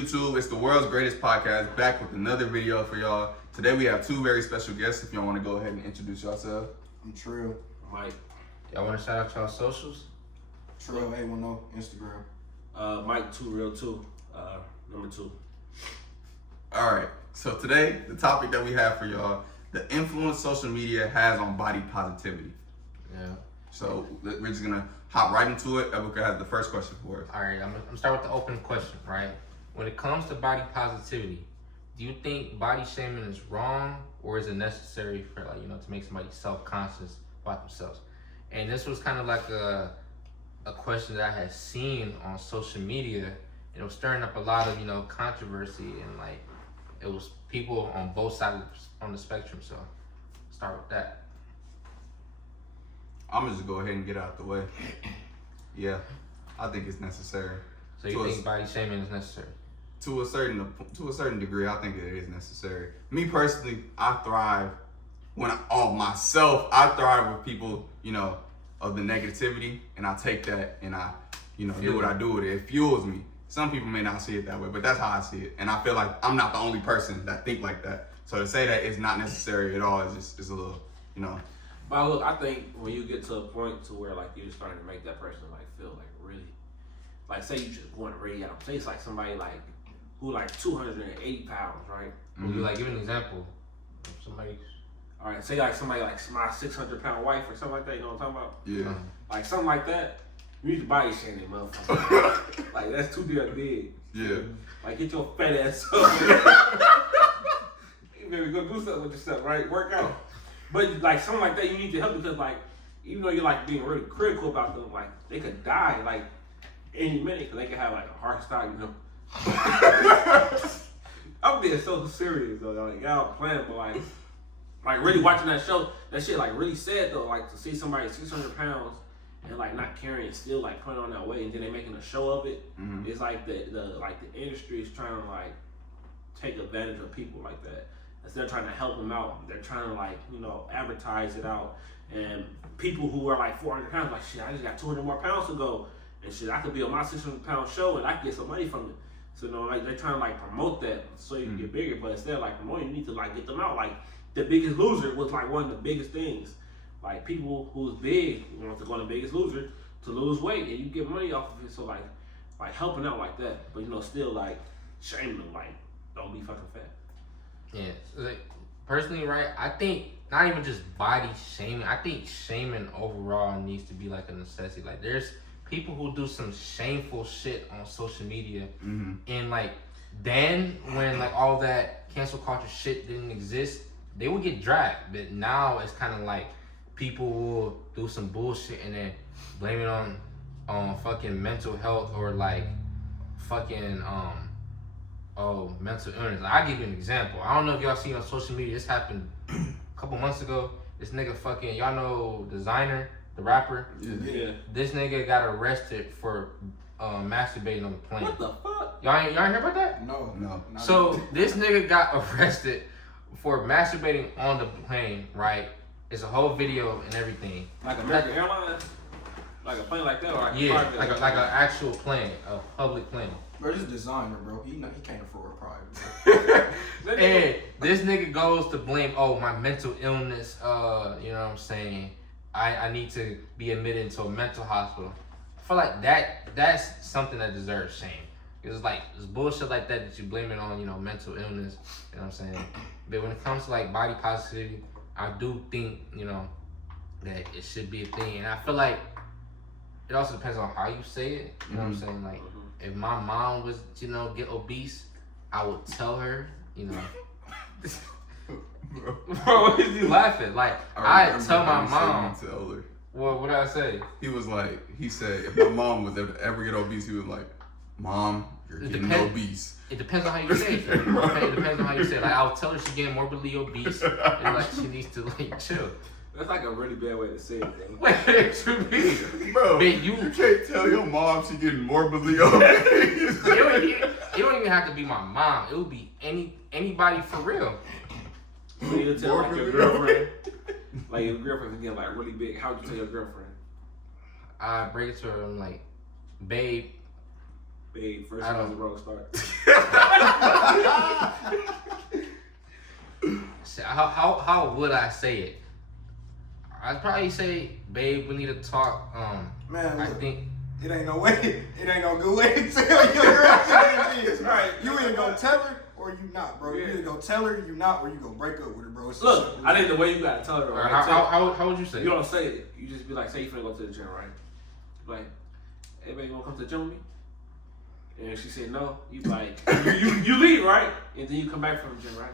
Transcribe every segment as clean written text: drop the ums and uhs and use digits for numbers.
YouTube? It's the world's greatest podcast, back with another video for y'all. Today we have two very special guests. If y'all want to go ahead and introduce yourself. I'm Trill. Mike. Y'all want to shout out y'all socials? Trill A10 Instagram. Mike 2Real2, number 2. All right. So today, the topic that we have for y'all, the influence social media has on body positivity. Yeah. So we're just gonna hop right into it. Ebuka has the first question for us. All right, I'm gonna start with the open question, right? When it comes to body positivity, do you think body shaming is wrong, or is it necessary for, like, to make somebody self-conscious about themselves? And this was kind of like a question that I had seen on social media, and it was stirring up a lot of controversy, and like it was people on both sides on the spectrum. So start with that. I'm gonna just go ahead and get out the way. Yeah, I think it's necessary. So you think body shaming is necessary? To a certain degree, I think it is necessary. Me personally, I thrive I thrive with people, of the negativity, and I take that and I, do what I do with it. It fuels me. Some people may not see it that way, but that's how I see it. And I feel like I'm not the only person that think like that. So to say that it's not necessary at all is just a little, But look, I think when you get to a point to where like you're starting to make that person like feel like really, like say you just going to radio, say it's like somebody like who like 280 pounds, right? Would you like give an example of somebody? All right, say like somebody like my 600-pound wife or something like that. You know what I'm talking about? Yeah. Like something like that. You need to body shame that motherfucker. Like that's too damn big. Yeah. Like get your fat ass up. You maybe go do something with yourself, right? Work out. But like something like that, you need to help because like even though you're like being really critical about them, like they could die like any minute because they could have like a heart attack, I'm being so serious though, like y'all playing, but like really watching that show, that shit like really sad though, like to see somebody 600 pounds and like not carrying and still like putting on that weight and then they making a show of it. Mm-hmm. It's like the industry is trying to like take advantage of people like that. Instead of trying to help them out, they're trying to like, advertise it out. And people who are like 400 pounds, like shit, I just got 200 more pounds to go. And shit, I could be on my 600-pound show and I can get some money from it. So, like they're trying to like promote that so you can get bigger. But instead of like promoting, you need to like get them out. Like The Biggest Loser was like one of the biggest things. Like people who's big, to go on The Biggest Loser to lose weight and you get money off of it. So like helping out like that. But still like shaming them, like don't be fucking fat. Yeah, like, personally, right, I think not even just body shaming, I think shaming overall needs to be like a necessity. Like there's people who do some shameful shit on social media, and like then when like all that cancel culture shit didn't exist, they would get dragged. But now it's kind of like people will do some bullshit and then blame it on fucking mental health or like fucking mental illness. I'll give you an example. I don't know if y'all seen on social media, this happened a couple months ago. This nigga fucking, y'all know Designer, the rapper? Yeah. This nigga got arrested for masturbating on the plane. What the fuck? Y'all ain't hear about that? No. So this nigga got arrested for masturbating on the plane, right? It's a whole video and everything. Like American Airlines? Like a plane like that? Or like an actual plane, a public plane. Bro, this Designer, bro. He can't afford a private. And this nigga goes to blame, my mental illness, you know what I'm saying? I need to be admitted into a mental hospital. I feel like that's something that deserves shame. It's like, it's bullshit like that you blame it on, mental illness, you know what I'm saying? But when it comes to like body positivity, I do think, that it should be a thing. And I feel like it also depends on how you say it, you know what I'm saying? Like, if my mom was, get obese, I would tell her, Bro, what is he laughing? Like, I tell my mom. What did I say? He said, if my mom was ever get obese, he was like, Mom, you're getting obese. It depends on how you say it. Okay? It depends on how you say it. Like, I'll tell her she's getting morbidly obese, and like she needs to like chill. That's like a really bad way to say it, bro. Like, it should be. Bro, but you can't tell your mom she's getting morbidly obese. It don't even have to be my mom. It would be anybody for real. So you tell like your girlfriend, like your girlfriend's getting like really big. How would you tell your girlfriend? I break it to her. I'm like, babe, Babe, first I time don't- the road start. How would I say it? I'd probably say, babe, we need to talk. Man, I look, think it ain't no way. It ain't no good way to tell your girl she is. Right. You either gonna tell her or you not, bro. You Yeah. either gonna tell her you not, or you gonna break up with her, bro. It's Look, simple. I think the way you gotta tell her, though, right? how would you say? You don't say it. You just be like, say you finna go to the gym, right? Like, hey, baby, you wanna come to the gym with me? And she said no. You be like, you leave, right? And then you come back from the gym, right?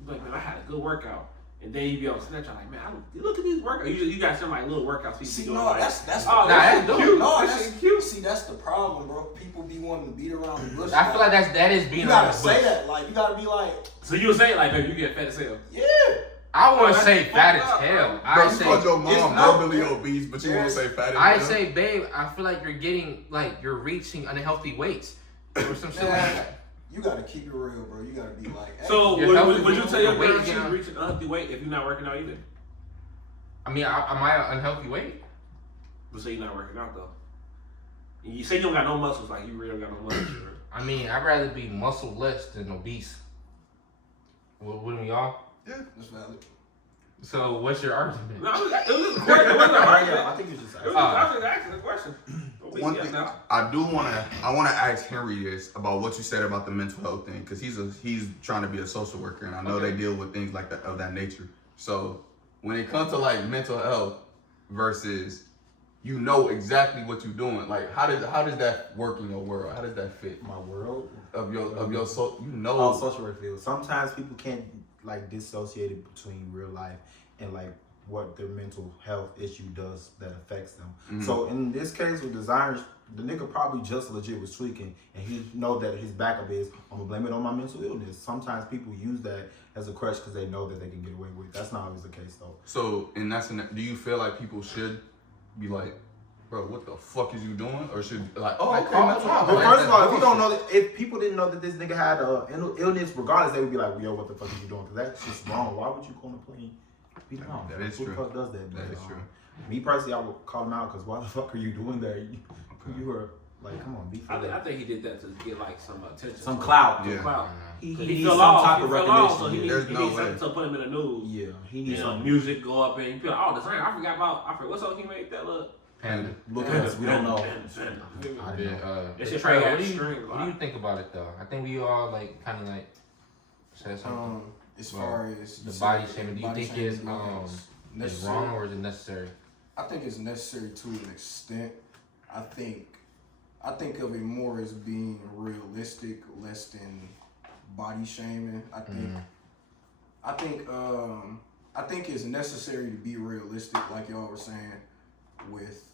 You be like, man, I had a good workout. And then you be on Snapchat like, man, look at these workouts. You got some like little workouts people See, doing. no, like, that's oh, that's that's cute. cute. No, That's that's cute. See, that's the problem, bro. People be wanting to beat around the bush. I feel like that is being you gotta around the say bush. that. Like, you gotta be like, So you say like, baby, you get fat as hell. yeah. I wouldn't That's say fat as fucked up, hell. bro. I Bro, you say called your mom it's not- verbally obese, but you won't say fat. I say, babe, I feel like you're getting you're reaching unhealthy weights or some shit like Man, that. you gotta keep it real, bro. You gotta be like, hey, So Your would health you is tell your weight girl she's gain. reaching unhealthy weight if you're not working out either? I mean, am I an unhealthy weight? But say you're not working out though. And you say you don't got no muscles, like you really don't got no muscles. Right? I mean, I'd rather be muscle-less than obese. Wouldn't we all? that's valid. So, what's your argument? No, it was just a question. It wasn't an argument. I think you just It was just, I was just asking a question. One thing I want to ask Henry this about what you said about the mental health thing, because he's trying to be a social worker, and I know they deal with things like that of that nature. So when it comes to like mental health versus you know exactly what you're doing, like how does that work in your world? How does that fit My world of your so you know? all social work field. Sometimes people can't like dissociate it between real life and like what their mental health issue does that affects them. Mhm. So in this case with designers, the nigga probably just legit was tweaking, and he know that his backup is, I'm gonna blame it on my mental illness. Sometimes people use that as a crutch because they know that they can get away with it. That's not always the case though. So and do you feel like people should be like, bro, what the fuck is you doing? Or should like, oh, Like, okay, call mental them out. health. But Like, first of all, if you that's don't know that, if people didn't know that this nigga had an illness, regardless, they would be like, yo, what the fuck are you doing? Because that's just wrong. Why would you go on a plane? Be wrong. That is Who true. the fuck does that? That But, is true. Me personally, I would call him out because why the fuck are you doing that? You were like, come on, be for I that. think he did that to get like some attention. Some clout. Yeah. Clout. He He needs fell some off. type He of fell off, so recognition. he Yeah. There's needs no something way. to put him in the news. Yeah, he You needs know, some music go up and you feel like, oh, design. I forgot what song he made that look. Panda. look at us. We don't know. I I Yeah, know. That shit Trey, probably what do got you strings, what do you think about it though? I think we all like kind of like said something. As far as The you body said, shaming. Do you body think shaming it's is is necessary? wrong or is it necessary? I think it's necessary to an extent. I think of it more as being realistic, less than body shaming. I think it's necessary to be realistic, like y'all were saying, with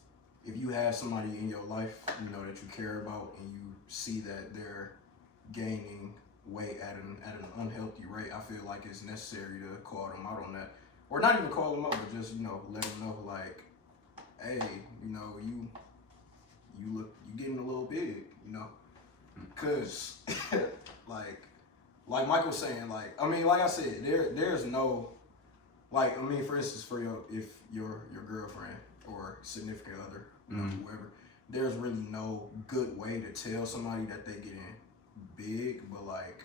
if you have somebody in your life, you know, that you care about and you see that they're gaining weight at an unhealthy rate, I feel like it's necessary to call them out on that. Or not even call them out, but just, you know, let them know like, hey, you know, you getting a little big, you know, cause like Michael was saying, like I said, there's no, like, I mean, for instance, for if your girlfriend or significant other, you know, whoever, there's really no good way to tell somebody that they getting big, but like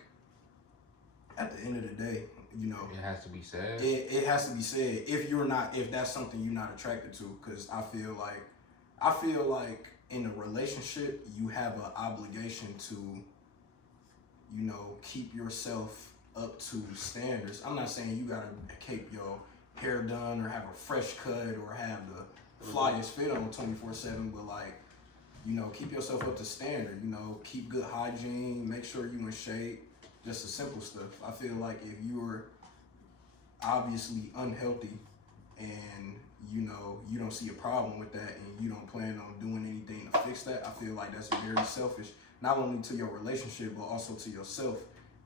at the end of the day, you know, It has to be said. it has to be said if that's something you're not attracted to, because I feel like in a relationship you have an obligation to, you know, keep yourself up to standards. I'm not saying you gotta keep your hair done or have a fresh cut or have the flyest fit on 24/7, but like, you know, keep yourself up to standard. You know, keep good hygiene, make sure you in shape, just the simple stuff. I feel like if you're obviously unhealthy and, you know, you don't see a problem with that and you don't plan on doing anything to fix that, I feel like that's very selfish, not only to your relationship but also to yourself,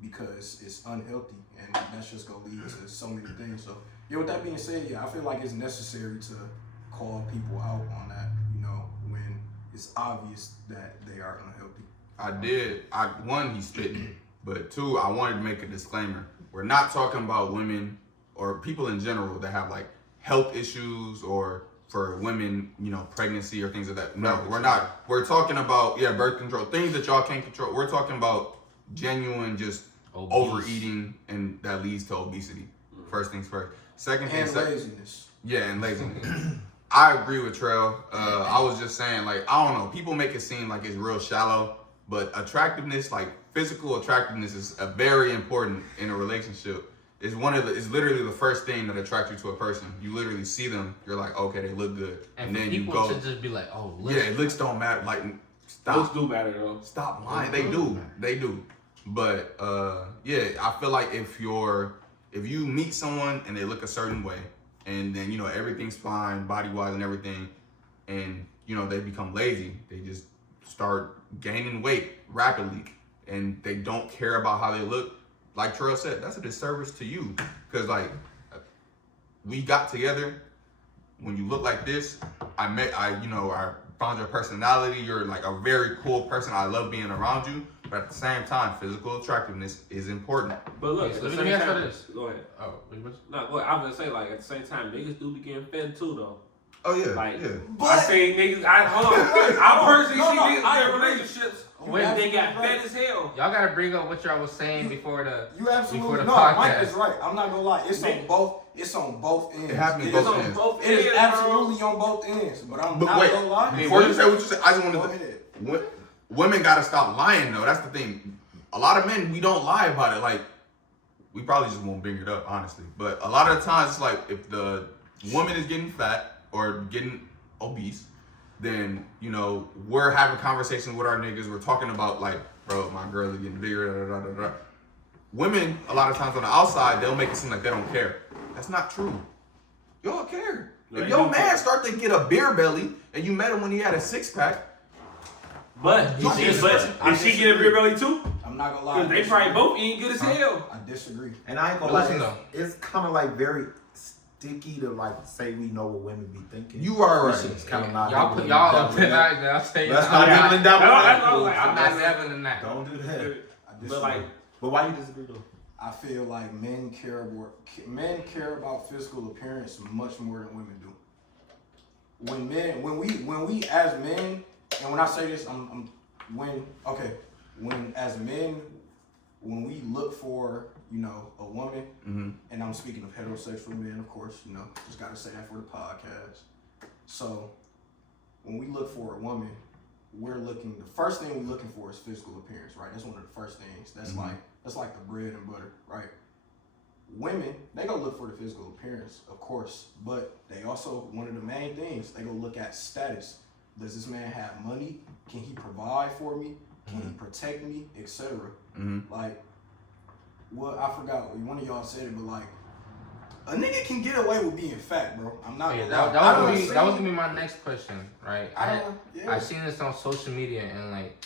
because it's unhealthy and that's just gonna lead to so many things. So yeah, with that being said, yeah, I feel like it's necessary to call people out on that, you know, when it's obvious that they are unhealthy. One, he's spitting, but two, I wanted to make a disclaimer. We're not talking about women or people in general that have like health issues or for women, pregnancy or things like that. No, we're not. We're talking about birth control, things that y'all can't control. We're talking about genuine just overeating, and that leads to obesity. First things first. Second thing, laziness. Yeah, and laziness. I agree with Trell. I was just saying, like, I don't know. People make it seem like it's real shallow, but attractiveness, like physical attractiveness, is a very important in a relationship. It's literally the first thing that attracts you to a person. You literally see them, you're like, okay, they look good, and then people you go. should just be like, oh, looks don't matter. Like, stop. Looks do matter though. Stop lying. They do. But I feel like if you meet someone and they look a certain way, and then everything's fine, body wise and everything, and they become lazy, they just start gaining weight rapidly, and they don't care about how they look. Like Terrell said, that's a disservice to you, because like we got together. When you look like this, I found your personality. You're like a very cool person. I love being around you. But at the same time, physical attractiveness is important. But look, Okay, at so the let me same ask you time, this. Go ahead. Oh, what? No, go ahead. I was gonna say, like, at the same time, niggas do be getting fed too, though. Oh yeah, Like, yeah. I seen niggas. I personally see niggas in relationships Wait, they got fed as hell. Y'all gotta bring up what y'all was saying before the You absolutely before the no. podcast. Mike is right. I'm not gonna lie. It's on both ends. It happens is both ends. Both It is ends, absolutely on both ends. But I'm not wait, gonna lie. before you say what you said, I just Go wanted ahead. to. Women gotta stop lying though. That's the thing. A lot of men, we don't lie about it. Like, we probably just won't bring it up, honestly. But a lot of the times, it's like if the woman is getting fat or getting obese, then we're having conversations with our niggas. We're talking about like, bro, my girl is getting bigger. Da, da, da, da. Women, a lot of times on the outside, they'll make it seem like they don't care. That's not true. Y'all care. If your man start to get a beer belly and you met him when he had a 6-pack, But is she get a beer belly too? I'm not gonna lie. Because they probably both eating good as hell. I disagree. And I ain't gonna lie, it's kind of like very sticky to like say we know what women be thinking. you are right. It's kind of not. y'all put y'all up to that. I'll say Let's not even double That's that. what I was like, I'm not leveling in that. Don't do that. I disagree. But like, But why you disagree though? I feel like men care about physical appearance much more than women do. When we as men, and when I say this, when we look for a woman, and I'm speaking of heterosexual men, of course, just gotta say that for the podcast. So when we look for a woman, the first thing we're looking for is physical appearance, right? That's one of the first things. That's like the bread and butter, right? Women, they go look for the physical appearance, of course, but they also, one of the main things, they go look at status. Does this man have money? Can he provide for me? Can he protect me, etc.? Like, I forgot, one of y'all said it, but like, a nigga can get away with being fat, bro. I'm not gonna lie. That was gonna be my next question, right? I seen this on social media, and like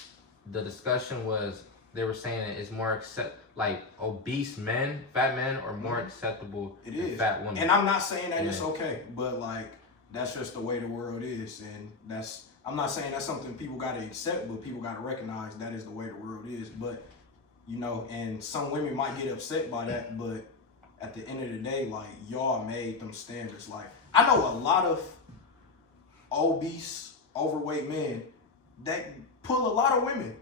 the discussion was, they were saying that it's more obese men, fat men are more acceptable than fat women. And I'm not saying that it's okay, but like that's just the way the world is, and I'm not saying that's something people gotta accept, but people gotta recognize that is the way the world is. But and some women might get upset by that, but at the end of the day, like, y'all made them standards. Like, I know a lot of obese, overweight men that pull a lot of women.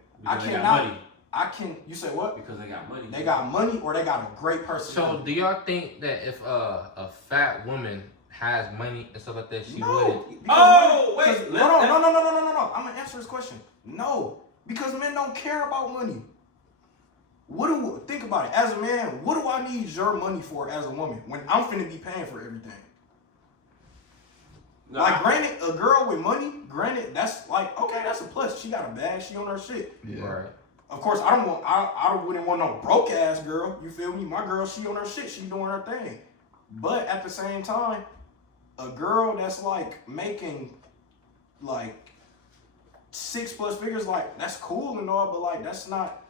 You say what? Because they got money. They got money, or they got a great personality. So do y'all think that if a fat woman has money and stuff like that, she wouldn't? No. I'm gonna answer this question. No, because men don't care about money. Think about it. As a man, what do I need your money for as a woman when I'm finna be paying for everything? No, granted, a girl with money, that's like, okay, that's a plus. She got a bag, she on her shit. Yeah. Right. Of course, I wouldn't want no broke ass girl. You feel me? My girl, she on her shit, she doing her thing. But at the same time, a girl that's like making like 6+ figures, like, that's cool and all, but like that's not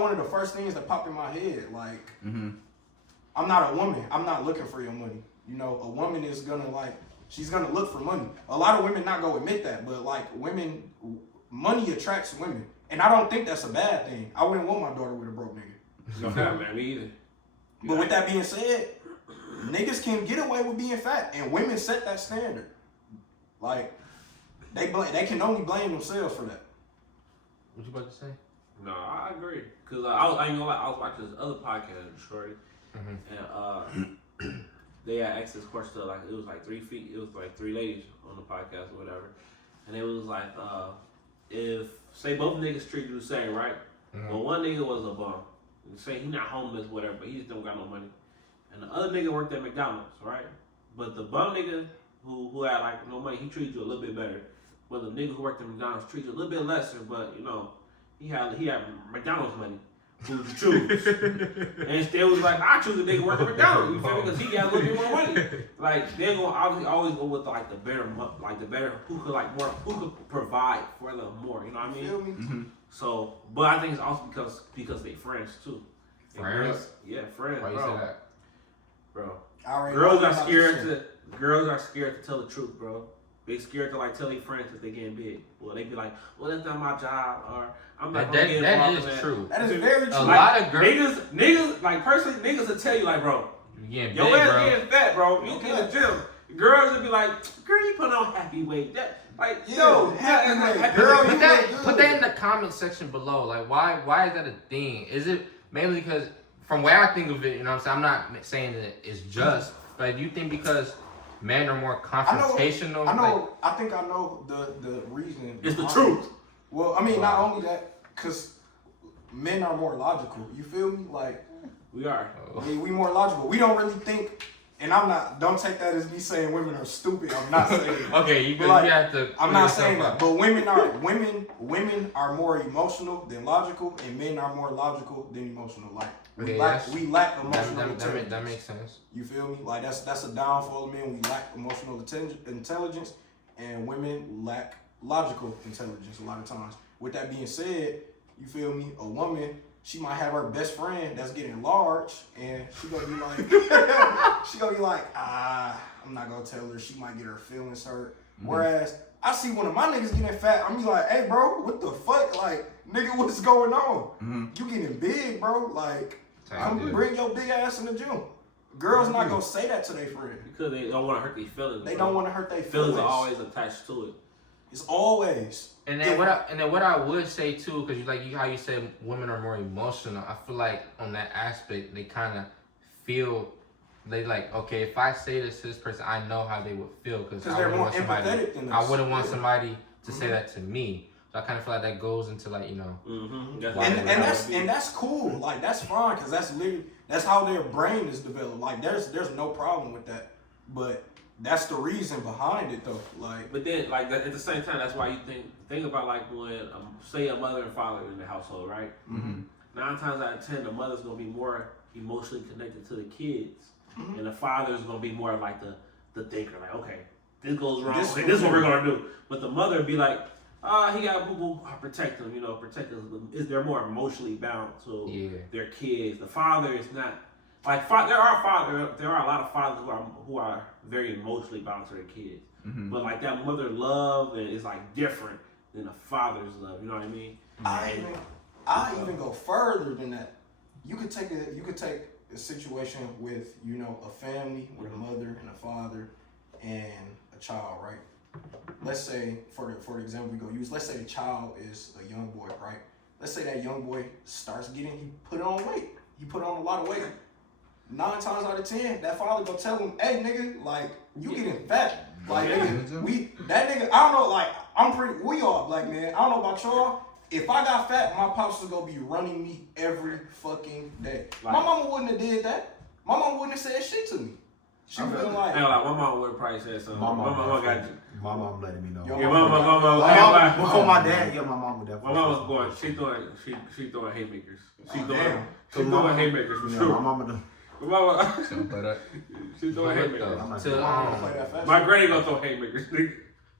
one of the first things that pop in my head. Like, I'm not a woman. I'm not looking for your money. A woman is gonna she's gonna look for money. A lot of women not gonna admit that, but like money attracts women. And I don't think that's a bad thing. I wouldn't want my daughter with a broke nigga. No, man, me either. But with that being said, niggas can get away with being fat, and women set that standard. Like, they can only blame themselves for that. What you about to say? No, I agree. Cause I ain't gonna lie, I was watching this other podcast, Shorty, and they had asked this question like it was like 3 feet. It was like 3 ladies on the podcast or whatever, and it was like if say both niggas treat you the same, right? But one nigga was a bum. Say he not homeless, whatever, but he just don't got no money. And the other nigga worked at McDonald's, right? But the bum nigga who had like no money, he treated you a little bit better. But the nigga who worked at McDonald's treated you a little bit lesser, but you know, he had McDonald's money. Who would you choose? And they was like, I choose the nigga working at McDonald's, you feel me? Because he got a little bit more money. Like they're gonna obviously always go with like the better who could provide for them more, you know what I mean? Feel me? So, but I think it's also because they friends too. And Friends? girls, yeah, friends, Why you bro. say that? Bro. I already Girls know are about scared this shit. to tell the truth, bro. They scared to like tell their friends that they getting big. Well, they be like, well, that's not my job, or I'm not gonna get involved in That is that. true. That is very true. A lot of girls. niggas, like personally, niggas will tell you like, bro, You getting your big, ass bro. getting fat, bro. You in the gym. Girls would be like, girl, you put on happy weight. Yo, happy weight, girl, Put you that, look put good. that in the comment section below. Like, why is that a thing? Is it mainly because, from where I think of it, you know what I'm saying? I'm not saying that it's just, but do you think because men are more confrontational? I think I know the reason. It's the behind truth. it. Well, I mean, not only that, because men are more logical. You feel me? Like, We are. we more logical. We don't really think. And don't take that as me saying women are stupid. I'm not saying that. Okay, you Like, have to. I'm not saying that, but women are more emotional than logical, and men are more logical than emotional. Like we lack emotional intelligence. That makes sense. You feel me? Like that's a downfall of men. We lack emotional intelligence, and women lack logical intelligence a lot of times. With that being said, you feel me? A woman, she might have her best friend that's getting large, and she gonna be like, I'm not gonna tell her. She might get her feelings hurt. Whereas I see one of my niggas getting fat, I'm like, hey bro, what the fuck? Like, nigga, what's going on? You getting big, bro? Like, come bring your big ass in the gym. Girls not gonna say that to their friend. Because they don't want to hurt their feelings. They bro. don't want to hurt their Feelings are always attached to it. It's always. And then what I would say too, because how you said women are more emotional. I feel like on that aspect they kind of feel they like, okay, if I say this to this person, I know how they would feel because they're more empathetic than us. I wouldn't want somebody to say that to me. So I kind of feel like that goes into like And that's cool. Like that's fine because that's how their brain is developed. Like there's no problem with that. But that's the reason behind it though. Like, but then like at the same time, that's why you think about like when say a mother and father in the household, right? 9 times out of 10, the mother's gonna be more emotionally connected to the kids, and the father's gonna be more like the thinker. Like, okay, this goes wrong. This is what we're gonna do. But the mother would be like, he got boo boo, protect them. Protect them. They're more emotionally bound to their kids. The father is not. Like there are a lot of fathers who are very emotionally bound to their kids, but like that mother love is like different than a father's love. You know what I mean? I even go further than that. You could take a situation with a family with a mother and a father and a child, right? Let's say for the example we go use. Let's say the child is a young boy, right? Let's say that young boy he put on weight. He put on a lot of weight. 9 times out of 10, that father gonna tell him, "Hey, nigga, like you getting fat, like nigga, that nigga. I don't know, like we all black man. I don't know about y'all. If I got fat, my pops is gonna be running me every fucking day. Like, my mama wouldn't have did that. My mama wouldn't have said shit to me. She would been like, my mom would have probably said something. My mom got you. My mom letting me know. Your mama. Before my dad, my mom would definitely. My mom was going. She throwing haymakers. She damn. throwing haymakers for sure. My mama done. She's throwing haymakers. My granny gonna throw haymakers.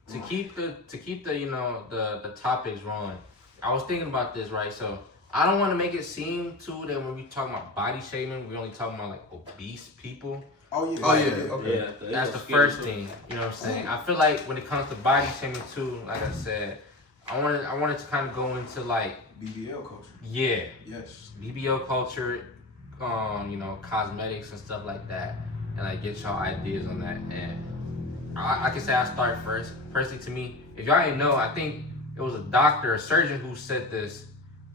To keep the the topics rolling, I was thinking about this, right? So I don't want to make it seem too that when we talking about body shaming, we only talking about like obese people. Oh yeah. Okay. Yeah, that's the first thing. You know what I'm saying? I feel like when it comes to body shaming too, like I said, I wanted to kind of go into like BBL culture. Yeah. Yes. BBL culture, cosmetics and stuff like that, and like get y'all ideas on that. And I can say I start first. Personally, to me, if y'all ain't know, I think it was a doctor, a surgeon who said this.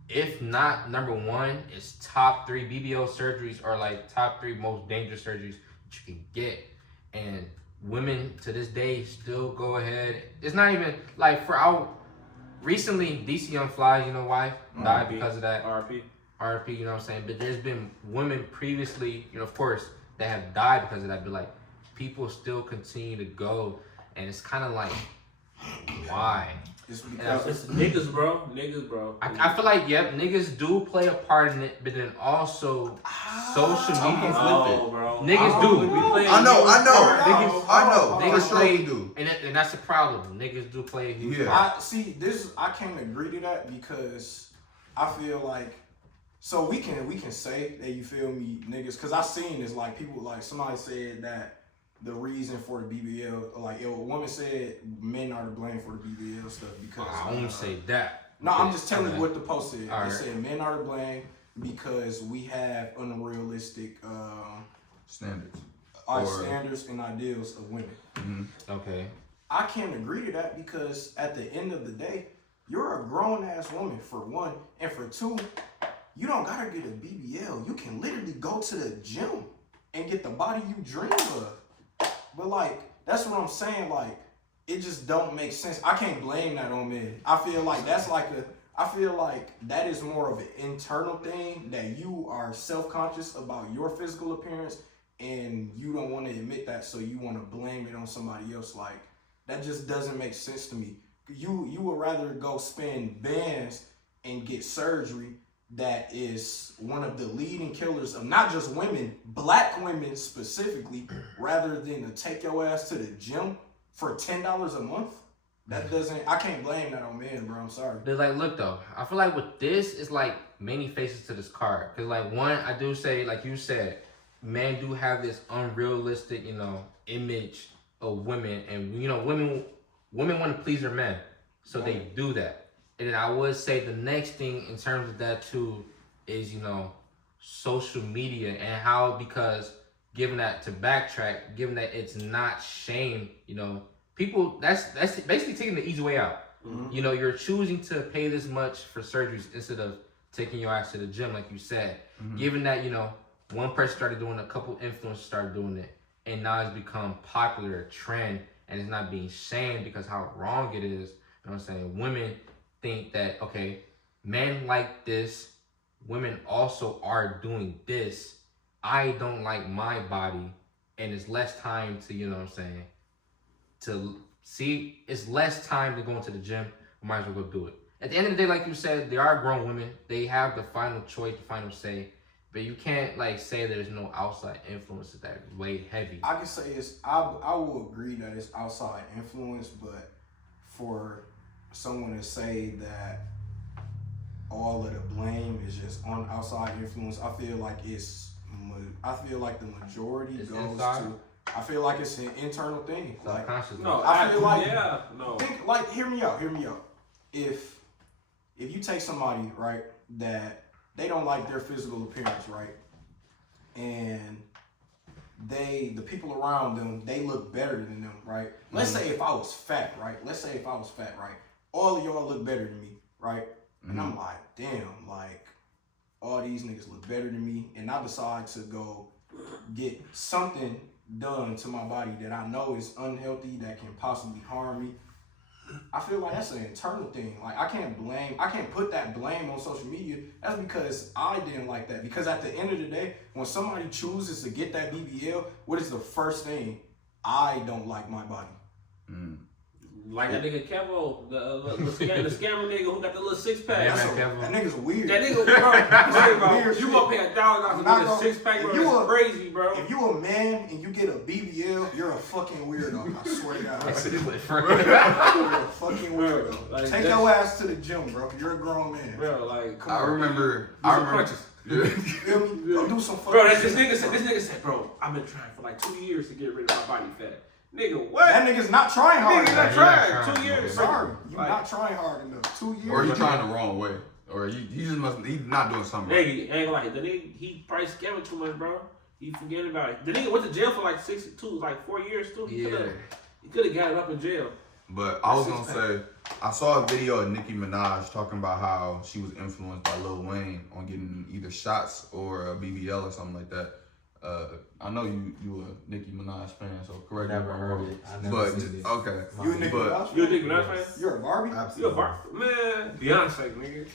If not number one, it's top 3 BBL surgeries or like top 3 most dangerous surgeries that you can get. And women to this day still go ahead. It's not even like for our recently DC Young Fly, you know why? Died because of that. RP, you know what I'm saying? But there's been women previously, you know, of course, that have died because of that. But like people still continue to go, and it's kind of like, why? It's because It's niggas, bro. I feel like, yep, niggas do play a part in it, but then also social media. No, bro. Niggas do. I know. Niggas For sure play, we do. and that's the problem. Niggas do play a huge Yeah. part. I can't agree to that because I feel like so we can say that, you feel me, niggas, because I seen this, like people, like somebody said that the reason for the BBL, like a woman said men are to blame for the BBL stuff because I won't say that. no, I'm just telling you what the post said. All They right. said men are to blame because we have unrealistic Standards. standards and ideals of women. Mm-hmm. Okay. I can't agree to that because at the end of the day, you're a grown ass woman for one, and for two, you don't gotta get a BBL. You can literally go to the gym and get the body you dream of. But like, that's what I'm saying. Like, it just don't make sense. I can't blame that on men. I feel like that is more of an internal thing, that you are self-conscious about your physical appearance and you don't want to admit that, so you want to blame it on somebody else. Like, that just doesn't make sense to me. You would rather go spend bands and get surgery that is one of the leading killers of not just women, black women specifically, rather than to take your ass to the gym for $10 a month. That doesn't, I can't blame that on men, bro. I'm sorry. But like, look though, I feel like with this, it's like many faces to this card. Cause like one, I do say, like you said, men do have this unrealistic, you know, image of women, and you know, women want to please their men, so they do that. And then I would say the next thing in terms of that too is, you know, social media and how, because given that, to backtrack, given that it's not shame, you know, people, that's basically taking the easy way out. Mm-hmm. You know, you're choosing to pay this much for surgeries instead of taking your ass to the gym, like you said. Mm-hmm. Given that, you know, one person started doing it, a couple influencers started doing it, and now it's become popular, a trend, and it's not being shamed because how wrong it is. You know what I'm saying? Women think that, okay, men like this, women also are doing this. I don't like my body, and it's less time to, you know what I'm saying, to see, it's less time to go into the gym. I might as well go do it. At the end of the day, like you said, they are grown women. They have the final choice, the final say. But you can't like say there's no outside influences that weigh heavy. I can say I will agree that it's outside influence, but for someone to say that all of the blame is just on outside influence, I feel like the majority It's goes inside? to. I feel like it's an internal thing. Like, Subconsciously. No, I feel like no. Like, hear me out. If you take somebody, right, that they don't like their physical appearance, right, and the people around them, they look better than them, right? Let's say if I was fat, right? All of y'all look better than me, right? And I'm like, damn, like, all these niggas look better than me, and I decide to go get something done to my body that I know is unhealthy, that can possibly harm me. I feel like that's an internal thing. Like, I can't put that blame on social media. That's because I didn't like that. Because at the end of the day, when somebody chooses to get that BBL, what is the first thing? I don't like my body. Like that nigga Kevo, the scammer nigga who got the little six pack. Yeah, That nigga's weird. That nigga, bro, Weird you shit. gonna pay $1,000 to get a six pack, bro? That's crazy, bro. If you a man and you get a BBL, you're a fucking weirdo. I swear to God. Basically, You're a fucking weirdo. Like, Take your ass to the gym, bro. You're a grown man. Bro, like, come I on. remember. crunches. You feel me? Go do some fucking Bro, this shit. nigga said, bro, I've been trying for like 2 years to get rid of my body fat. Nigga, what? That nigga's not trying hard. Nigga not Yeah, trying. 2 yeah, years. Sorry, you're Like, not trying hard enough. 2 years. Or he's trying the wrong way. Or he just must. He's not doing something right. Nigga, ain't gonna lie. The nigga, he probably scamming too much, bro. He forgetting about it. The nigga went to jail for like 4 years too. yeah. He could have got it up in jail. But I was gonna say, I saw a video of Nicki Minaj talking about how she was influenced by Lil Wayne on getting either shots or a BBL or something like that. I know you a Nicki Minaj fan, so correct me if Never I'm heard wrong. it. I never But seen it. okay, You a Nicki but Minaj? You a Nicki Minaj fan? You're a Barbie? You a Absolutely. bar? Man, Beyonce, nigga.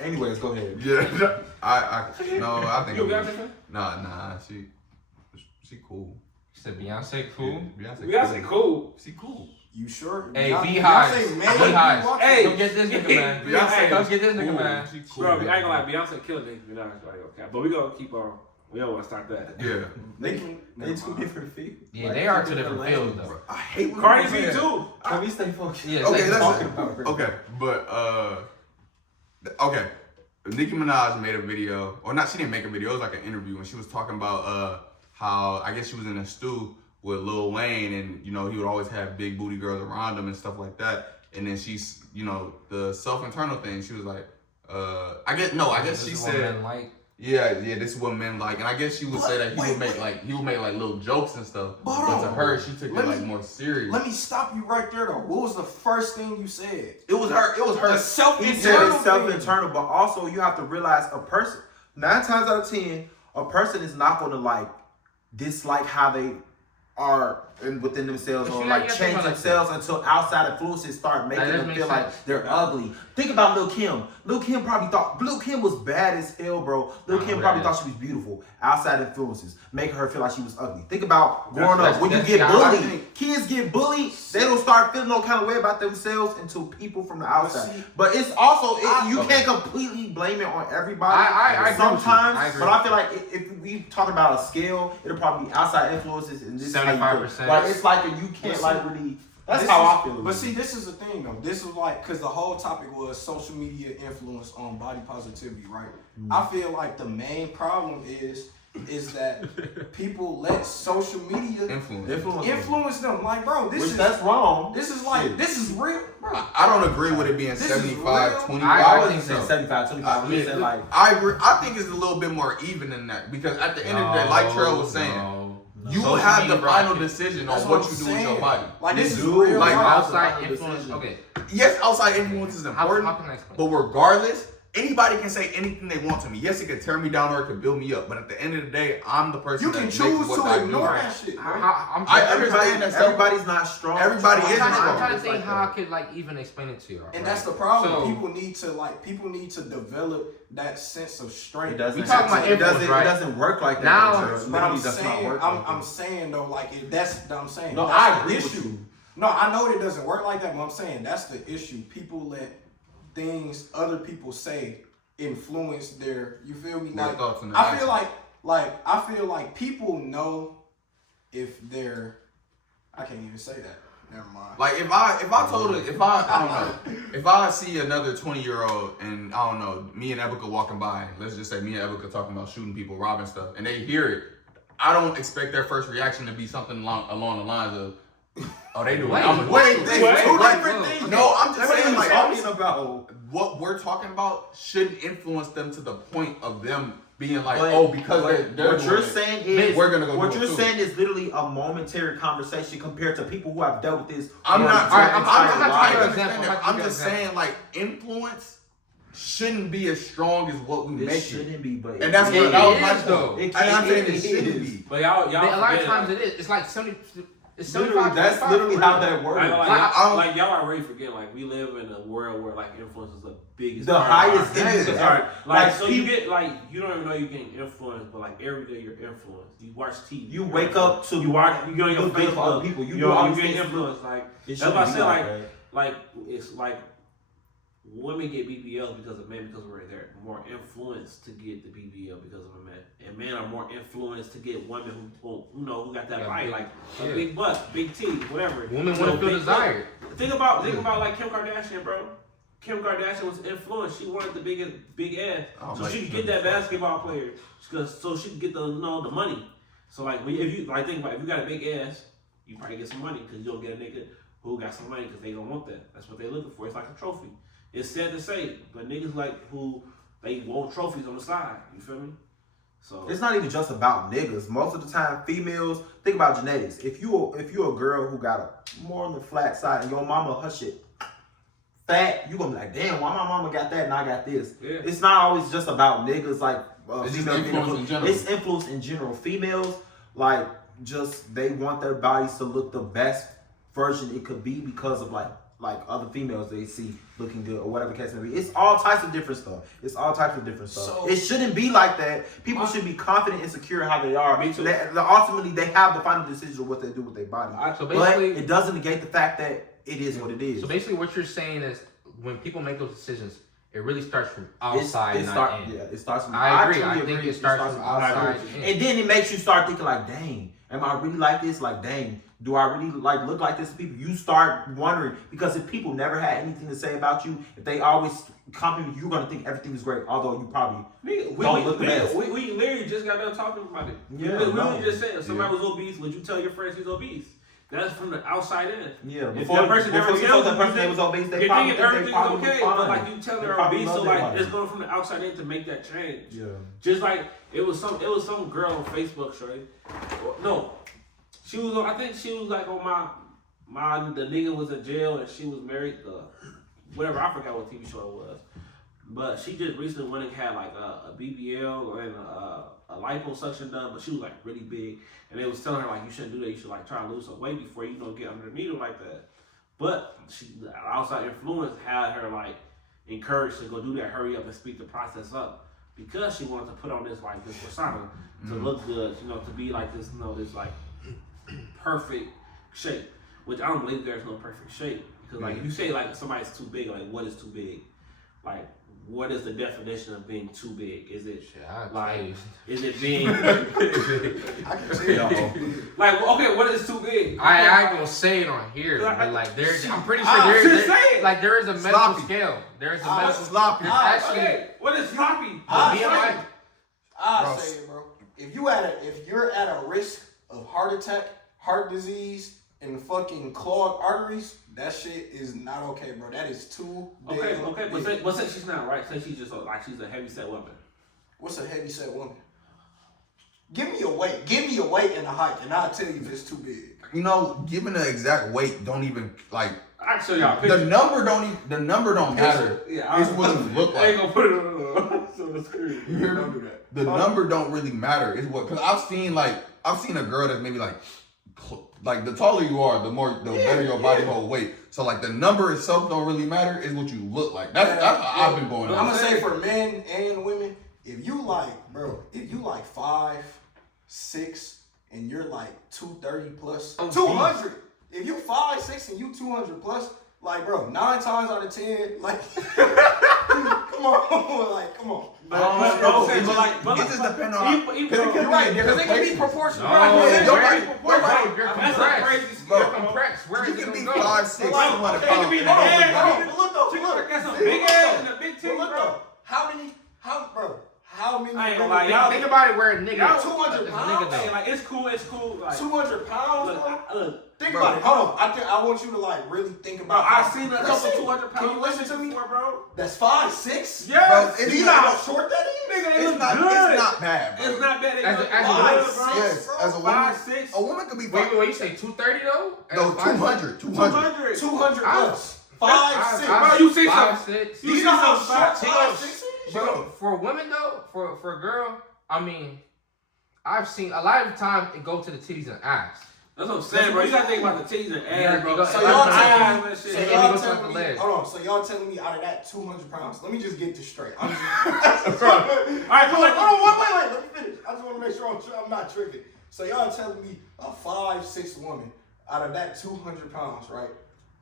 Anyways, go ahead. yeah, I think You a I'm- Beyonce fan? Nah, she cool. You said Beyonce cool. Beyonce cool. She cool. You sure? Hey, Beyonce- Beehives. Beyonce made Beehives. you watch Hey. it. Come get this nigga, man. Beyonce Come is get this nigga, Cool. man. She cool. Bro, I ain't gonna lie, Beyonce killed Nicki Minaj. Like, okay, but we gonna keep on. We don't want to start that. Yeah. They Never two mind. different fields. Yeah, they are two different fields though. I hate when Cardi people B say that. too. Can we stay focused? Yeah, Okay, like, talking listen. about her. Okay, but okay. Nicki Minaj made a video, or not? She didn't make a video. It was like an interview, and she was talking about how I guess she was in a stew with Lil Wayne, and you know he would always have big booty girls around him and stuff like that. And then she's, you know, the self-internal thing. She was like, I guess she this is what said. men like. Yeah, this is what men like, and I guess she would say that he would make like little jokes and stuff. But to her, she took it like more serious. Let me stop you right there though. What was the first thing you said? It was her. A He said self-internal it's self-internal, but also you have to realize a person, 9 times out of 10, a person is not going to like dislike how they are within themselves But or you like gotta change think about themselves until outside influences start making That them makes feel like sense. they're ugly. Think about Lil Kim. Lil Kim probably thought Lil Kim was bad as hell, bro. Lil I know Kim who probably that thought she was beautiful. Outside influences making her feel like she was ugly. Think about growing That's- up when you that's- get yeah, I bullied. think- Kids get bullied. They don't start feeling no kind of way about themselves until people from the outside. see, But it's also you okay. can't completely blame it on everybody. I agree with you. Sometimes, I agree but with I feel like if we talk about a scale, it'll probably be outside influences and this is how you 75%. feel. Like it's like you can't But like see, really. That's This how is- I feel. But see, this is the thing though. This is like, because the whole topic was social media influence on body positivity, right? I feel like the main problem is that people let social media influence them. Like, bro, Which that's wrong. this is like, Shit. this is real, bro. I don't agree with it being This is 75, real. 25. I think think so. 75, 25. We said like I agree. I think it's a little bit more even than that because at the end of the day, like Trail was saying, you Social have the media, bro. final decision on That's what I'm you do with your saying. body. Like, this is You do, real like, life. Outside Outside influence. decision. Okay. Yes, outside influence is important, How can I explain? but regardless, anybody can say anything they want to me. Yes, it could tear me down or it could build me up, but at the end of the day, I'm the person You that can makes choose what to I ignore do. that shit, bro. I understand that everybody's not strong. Everybody I'm isn't trying, strong. I'm trying to It's think like how I that. could like even explain it to you. And that's the problem. So- People need to develop that sense of strength. It doesn't. We talking about it doesn't. influence, right? It doesn't work like that. Now- It But literally I'm does not saying, work like I'm that. saying though, like if that's what I'm saying. No, that's I the agree with issue. you. No, I know it doesn't work like that, but I'm saying that's the issue. People let things other people say influence their. You feel me? Their Like thoughts and their I feel actions. I feel like people know if they're. I can't even say that. Never mind. Like if I don't know, if I see another 20-year-old and I don't know, me and Ebica walking by, let's just say me and Ebica talking about shooting people, robbing stuff, and they hear it, I don't expect their first reaction to be something along the lines of, oh, they do it. Wait, I'm Wait, they they do two like, different things. no, I'm just What are saying you like talking about? what we're talking about shouldn't influence them to the point of them being like, But- oh, because but they're what doing you're it, saying is we're gonna go what do it you're too. saying is literally a momentary conversation compared to people who have dealt with this. I'm for not. their I'm entire not life. trying to life. understand Example, that. I'm give just an saying like influence shouldn't be as strong as what we It make it. shouldn't be, but And that's It what that was my is, point. though. It And I'm saying it is. shouldn't be. But y'all A lot of forget, times like, it is. It's like 70. It's Literally, 75. that's 25 literally for how real. that works. like y'all already forget, like we live in a world where like influence is the biggest, The part of highest our- thing. Sorry, like Like, so people- you get like you don't even know you're getting influenced, but like every day you're influenced. You watch TV. You you're wake up influenced. to you watch. You go on your look good for other Facebook. people. You You do all you these getting things. influenced. Like It that's shouldn't why I be say that. like it's like women get BBLs because of men because we're they're more influenced to get the BBL because of a man, and men are more influenced to get women who got that Yeah, body big- like yeah. a big butt, big teeth, whatever. Women You want know, to feel big desired. Think about like Kim Kardashian, bro. Kim Kardashian was influenced. She wanted the big ass, Oh, so like she could get that basketball player, so she could get the the money. So like if you like think about it, if you got a big ass, you probably get some money because you don't get a nigga who got some money because they don't want that. That's what they're looking for. It's like a trophy. It's sad to say, but niggas like who they want trophies on the side. You feel me? So it's not even just about niggas. Most of the time, females think about genetics. If you're a girl who got a more on the flat side and your mama her shit fat, you gonna be like, damn, why my mama got that and I got this? Yeah. It's not always just about niggas. Like It's just female influence in general. It's influence in general. Females like just they want their bodies to look the best version it could be because of like other females they see looking good or whatever the case may be. It's all types of different stuff. So- It shouldn't be like that. People should be confident and secure in how they are. Me too. Ultimately, they have the final decision of what they do with their body. So But basically, it doesn't negate the fact that it is what it is. so basically, what you're saying is when people make those decisions, it really starts from outside, it not in. Yeah, it starts from. I agree. truly I think agree. it starts from outside in. And then it makes you start thinking like, dang, am I really like this? Like, dang, do I really like look like this to people? You start wondering because if people never had anything to say about you, if they always compliment you, you're gonna think everything is great, although you probably don't look the best. we literally just got done talking about it. Yeah, we no. just said if somebody was obese, would you tell your friends he's obese? That's from the outside in. Yeah, If before that person never you tells told that you, person you they was obese, they You're probably thinking think they everything's probably okay, fine. but like you tell They they're probably obese, love so their like body. it's going from the outside in to make that change. Yeah. Just like it was some girl on Facebook, shorty. No, she was on. I think she was like on my the nigga was in jail and she was married. Whatever, I forgot what TV show it was. But she just recently went and had like a BBL and a liposuction done, but she was like really big, and they was telling her like you shouldn't do that. You should like try to lose some weight before you get under the needle like that. But the outside influence had her like encouraged to go do that, hurry up and speed the process up because she wanted to put on this like this persona to look good, to be like this, this like perfect shape. Which I don't believe there's no perfect shape because like if you say like somebody's too big, like what is too big? Like what is the definition of being too big? Is it is it being I can tell y'all. like okay? What is too big? I ain't gonna say it on here, but like there's, I'm pretty sure there is a medical Sloppy. scale. There's a That's medical. sloppy. There's actually Okay, what is sloppy? BMI. I say it, bro. If you're at a risk of heart attack, heart disease, and fucking clogged arteries, that shit is not okay, bro. That is too big. Okay, but say she's not right. Say she's just like she's a heavy set woman. What's a heavy set woman? Give me a weight and a height, and I'll tell you if it's too big. Giving the exact weight don't even like I can show y'all the pictures. number don't matter. Yeah, It's what it look I ain't like. gonna put it on the screen. You hear Don't me? do that. The number don't really matter. It's what, because I've seen a girl that's maybe like the taller you are, the better your body hold weight. So like the number itself don't really matter. It's what you look like. That's how I've been going. I'm gonna say for men and women, if you like 5'6" and you're like 230 plus, 200. If you 5'6" and you 200 plus, like bro, 9 times out of 10, like come on. It just depends on. You're right, because it can be proportional. No, Right, you're That's compressed. crazy. You're compressed. Where You is it can be gonna go? 5'6", But like, 200 okay, pounds. it can be and the don't head, look bro. good. But look though, Look, got some See, big look ass though. and a big But titty, look bro. though, how many I ain't bro, gonna lie, y'all Think about it where a nigga. Y'all 200 a pounds? nigga Hey, though. like it's cool. Like 200 pounds, look, bro? look, Think Bro. about it. Hold on. I want you to like really think bro. about. I seen a couple Listen, 200 pounds. Can you listen to me? before, bro? That's 5'6". Yes. Bro, Do you know how short that is? Nigga, they It's look not. good. It's not bad, bro. It's not bad. They As a- look as a good, woman- bro. Yes, as a woman, 5'6". a woman could be Wait, you say 230 though? no 200. 200. 200 plus. That's- 5'6". Bro, you see some- 5'6". Do you know how some short fat 5'6" is? Bro, for women though, for a girl, I mean, I've seen a lot of the time it go to the titties and ass. That's what I'm saying, bro. You gotta think about the titties and Yeah, ass, bro. you go- So Like, y'all I- telling me, that so shit. And y'all it goes to telling the me, leg. hold on. So y'all telling me out of that 200 pounds, let me just get this straight. I'm just, All right, hold on, wait. Let me finish. I just want to make sure I'm not tricking. So y'all telling me a 5'6" woman out of that 200 pounds, right?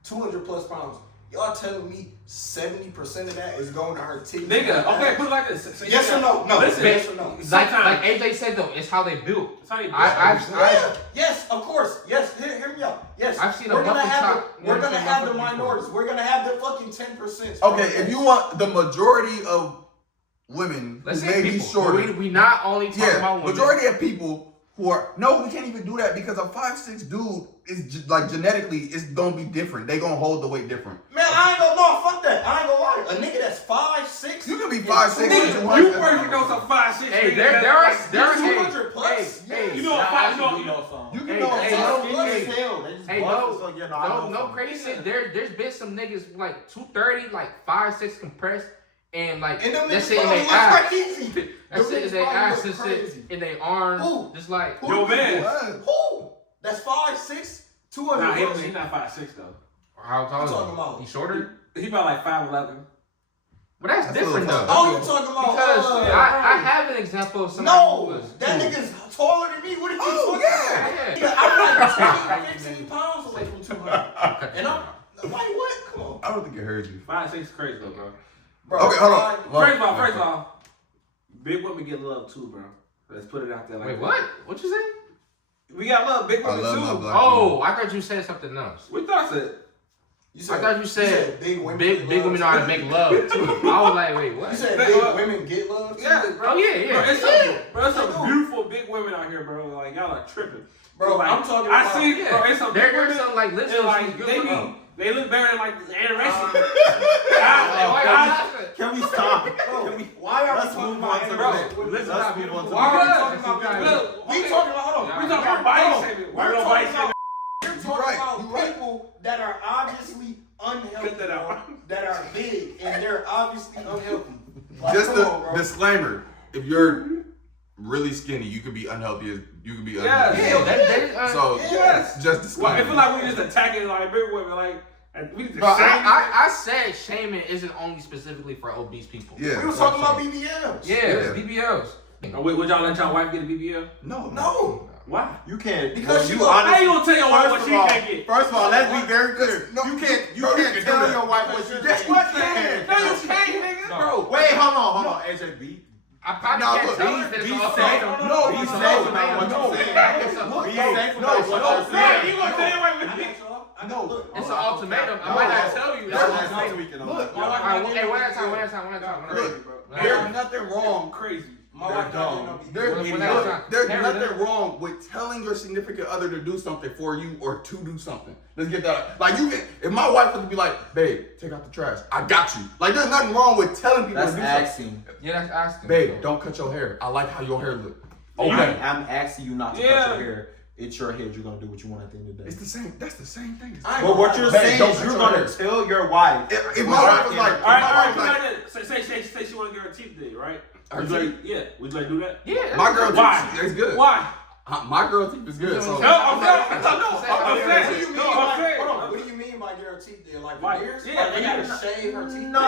200 plus pounds. Y'all telling me 70% of that is going to her titties? Nigga, okay, put it like this. So Yes you or got- no? No. Listen, Yes or no? Like sometimes. AJ said though, it's how they build. That's how you do Yeah, yes, of course. Yes, hear me out. Yes, I've seen a we're gonna muffin have top- the, we're gonna muffin have the before. minorities. We're gonna have the fucking 10%. Okay, if you want the majority of women Let's who say may be people. shorter, We not only talking about women. majority of people No, we can't even do that because a 5'6" dude is like genetically it's gonna be different. They gonna hold the weight different. Man, I ain't gonna fuck that. I ain't gonna lie. A nigga that's 5'6". You can be 5'6". Nigga, you perfect know some 5'6". Hey, there are 200 plus. Hey, You know a 5, you know. some. You can Hey, know hey, no crazy shit. There's been some niggas like 230, like 5'6" compressed, and like And them that niggas shit in probably their look eyes. crazy. That shit in their eyes and crazy. shit in their arms. Who? Just like Yo, man. Who? That's 5'6", 200 Nah, plus. he's not 5'6" though. how tall You is talking he? about? He shorter? He about like 5'11". But that's That's different a little though. Oh, you talking about? Because I have an example of somebody who No, was that nigga's taller than me. What are you talking yeah. about? Yeah. Nigga, I'm like 10, 15 pounds away from 200. And I'm like, what? Come on. I don't think it hurt you. 5'6" is crazy though, bro. Bro, Okay, hold on. First of all, big women get love too, bro. Let's put it out there like Wait, that. what? What you say? We got love, big I women love too. my black Oh, I thought you said something else. We thought I said. You I thought you said big women. big get women know love. how to make love too. I was like, wait, what? You said big women get love? too? Yeah, bro. Oh yeah, Bro, yeah. it's some I know. beautiful big women out here, bro. Like y'all are tripping, Bro, like, I'm talking I about. see, bro. It's some big There are women. some like And listeners like who's good they looking. they look better than like animation. Can we stop? Bro, why are Let's we talking move on about to the animation? next. Listen, Let's how move on to beautiful. the Why are we next. talking about we talking about, hold on. We talking about body Hold on. shaming. We're We're talking body about, shaming. you're You talking right, about you right. people that are obviously unhealthy, Cut that out. bro, that are big, and they're obviously unhealthy. Like, Just come a on, bro. disclaimer: if you're really skinny, you could be unhealthy. You could be unhealthy. Yes. So Yes. just Well, disclaimer. I feel like we just attacking like big women, like and we just Bro, shaming. I said shaming isn't only specifically for obese people. Yeah. We was talking about BBLs. Yeah, BBLs. Would y'all let y'all wife get a BBL? No. No. Why? You can't. Because you you- How you gonna tell your wife what First she of all, can get? first of all, let's be very clear. No, You can't. You bro, you can't can tell do that. your wife what you Yes, can. you No, can. you can't, nigga. Bro, Wait, hold on, AJB. I probably No, can't look, tell you that it's Be an safe. ultimatum. No, Be no, safe about what no, you're saying. It's a- Be no, safe no, about no, what no, you're Man, saying. you gonna tell your wife what I you got y'all. I No. got look. It's an ultimatum. I No, might no. not tell you. That's That's not an tweaking on Look, that. my wife Alright, didn't hey, know one at a BBL. time, one at a time, one at a time, one at a time. Look, there's nothing wrong. crazy. My They're wife dumb. didn't know There, BBL. One at a time. there's Harry, nothing wrong with telling your significant other to do something for you or to do something. Let's get that. Like you can, if my wife was to be like, babe, take out the trash. I got you. Like there's nothing wrong with telling people That's to do something. asking. Yeah, that's asking. Babe, don't cut your hair. I like how your hair look. Okay. I'm asking you not to Yeah. cut your hair. It's your head. You're gonna do what you want at the end of the day. It's the same. That's the same thing. I ain't But what gonna you're lie. saying don't is cut you're your gonna hair. tell your wife. If my wife was like, if All right, my wife was like, say she want to get her teeth did, right? Her Would you like, teeth? yeah, would you like do that? Yeah. my girl Why? teeth is good. Why? My girl teeth is good. So No, I'm saying. What do you mean? No, I'm Like, saying. hold on. What do you mean by get her teeth there? Like Why? veneers? Yeah, Like they gotta veneers. shave her teeth. No. I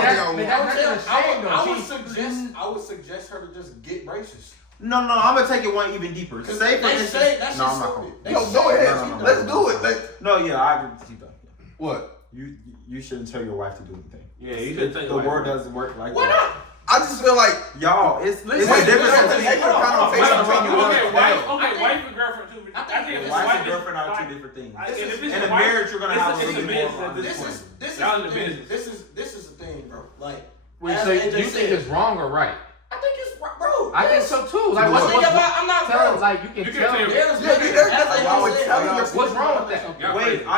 Hey, don't think I that's want. not a shame though. I would suggest her to just get braces. No, I'm gonna take it one even deeper. Cause Say for they instance, say that shit's no, I'm not stupid. gonna. Yo, go ahead. No. Let's do it. Like, No, yeah, I agree with you though. what? You shouldn't tell your wife to do anything. Yeah, you should tell your The wife. word doesn't work like Why that. not? I just feel like Y'all, it's a Listen, difference listen, between listen, hold on, Okay, Face between you okay, and wife, Phil. okay, wife and girlfriend too. I think if it's wife and wife, girlfriend are like, two different things. I- if it's In a a wife, marriage, you're gonna have a this is little a bit business more at this This point. is Y'all in the the thing. business. This is the thing, bro. Like, Wait, as so AJ you think said, it's wrong or right? I think it's bro. I think so too. Like, What's what's I'm not tell, bro. like you can You can tell. tell. There's there's as nothing AJ wrong with said, telling your What's wrong with that? Y'all Wait, crazy. I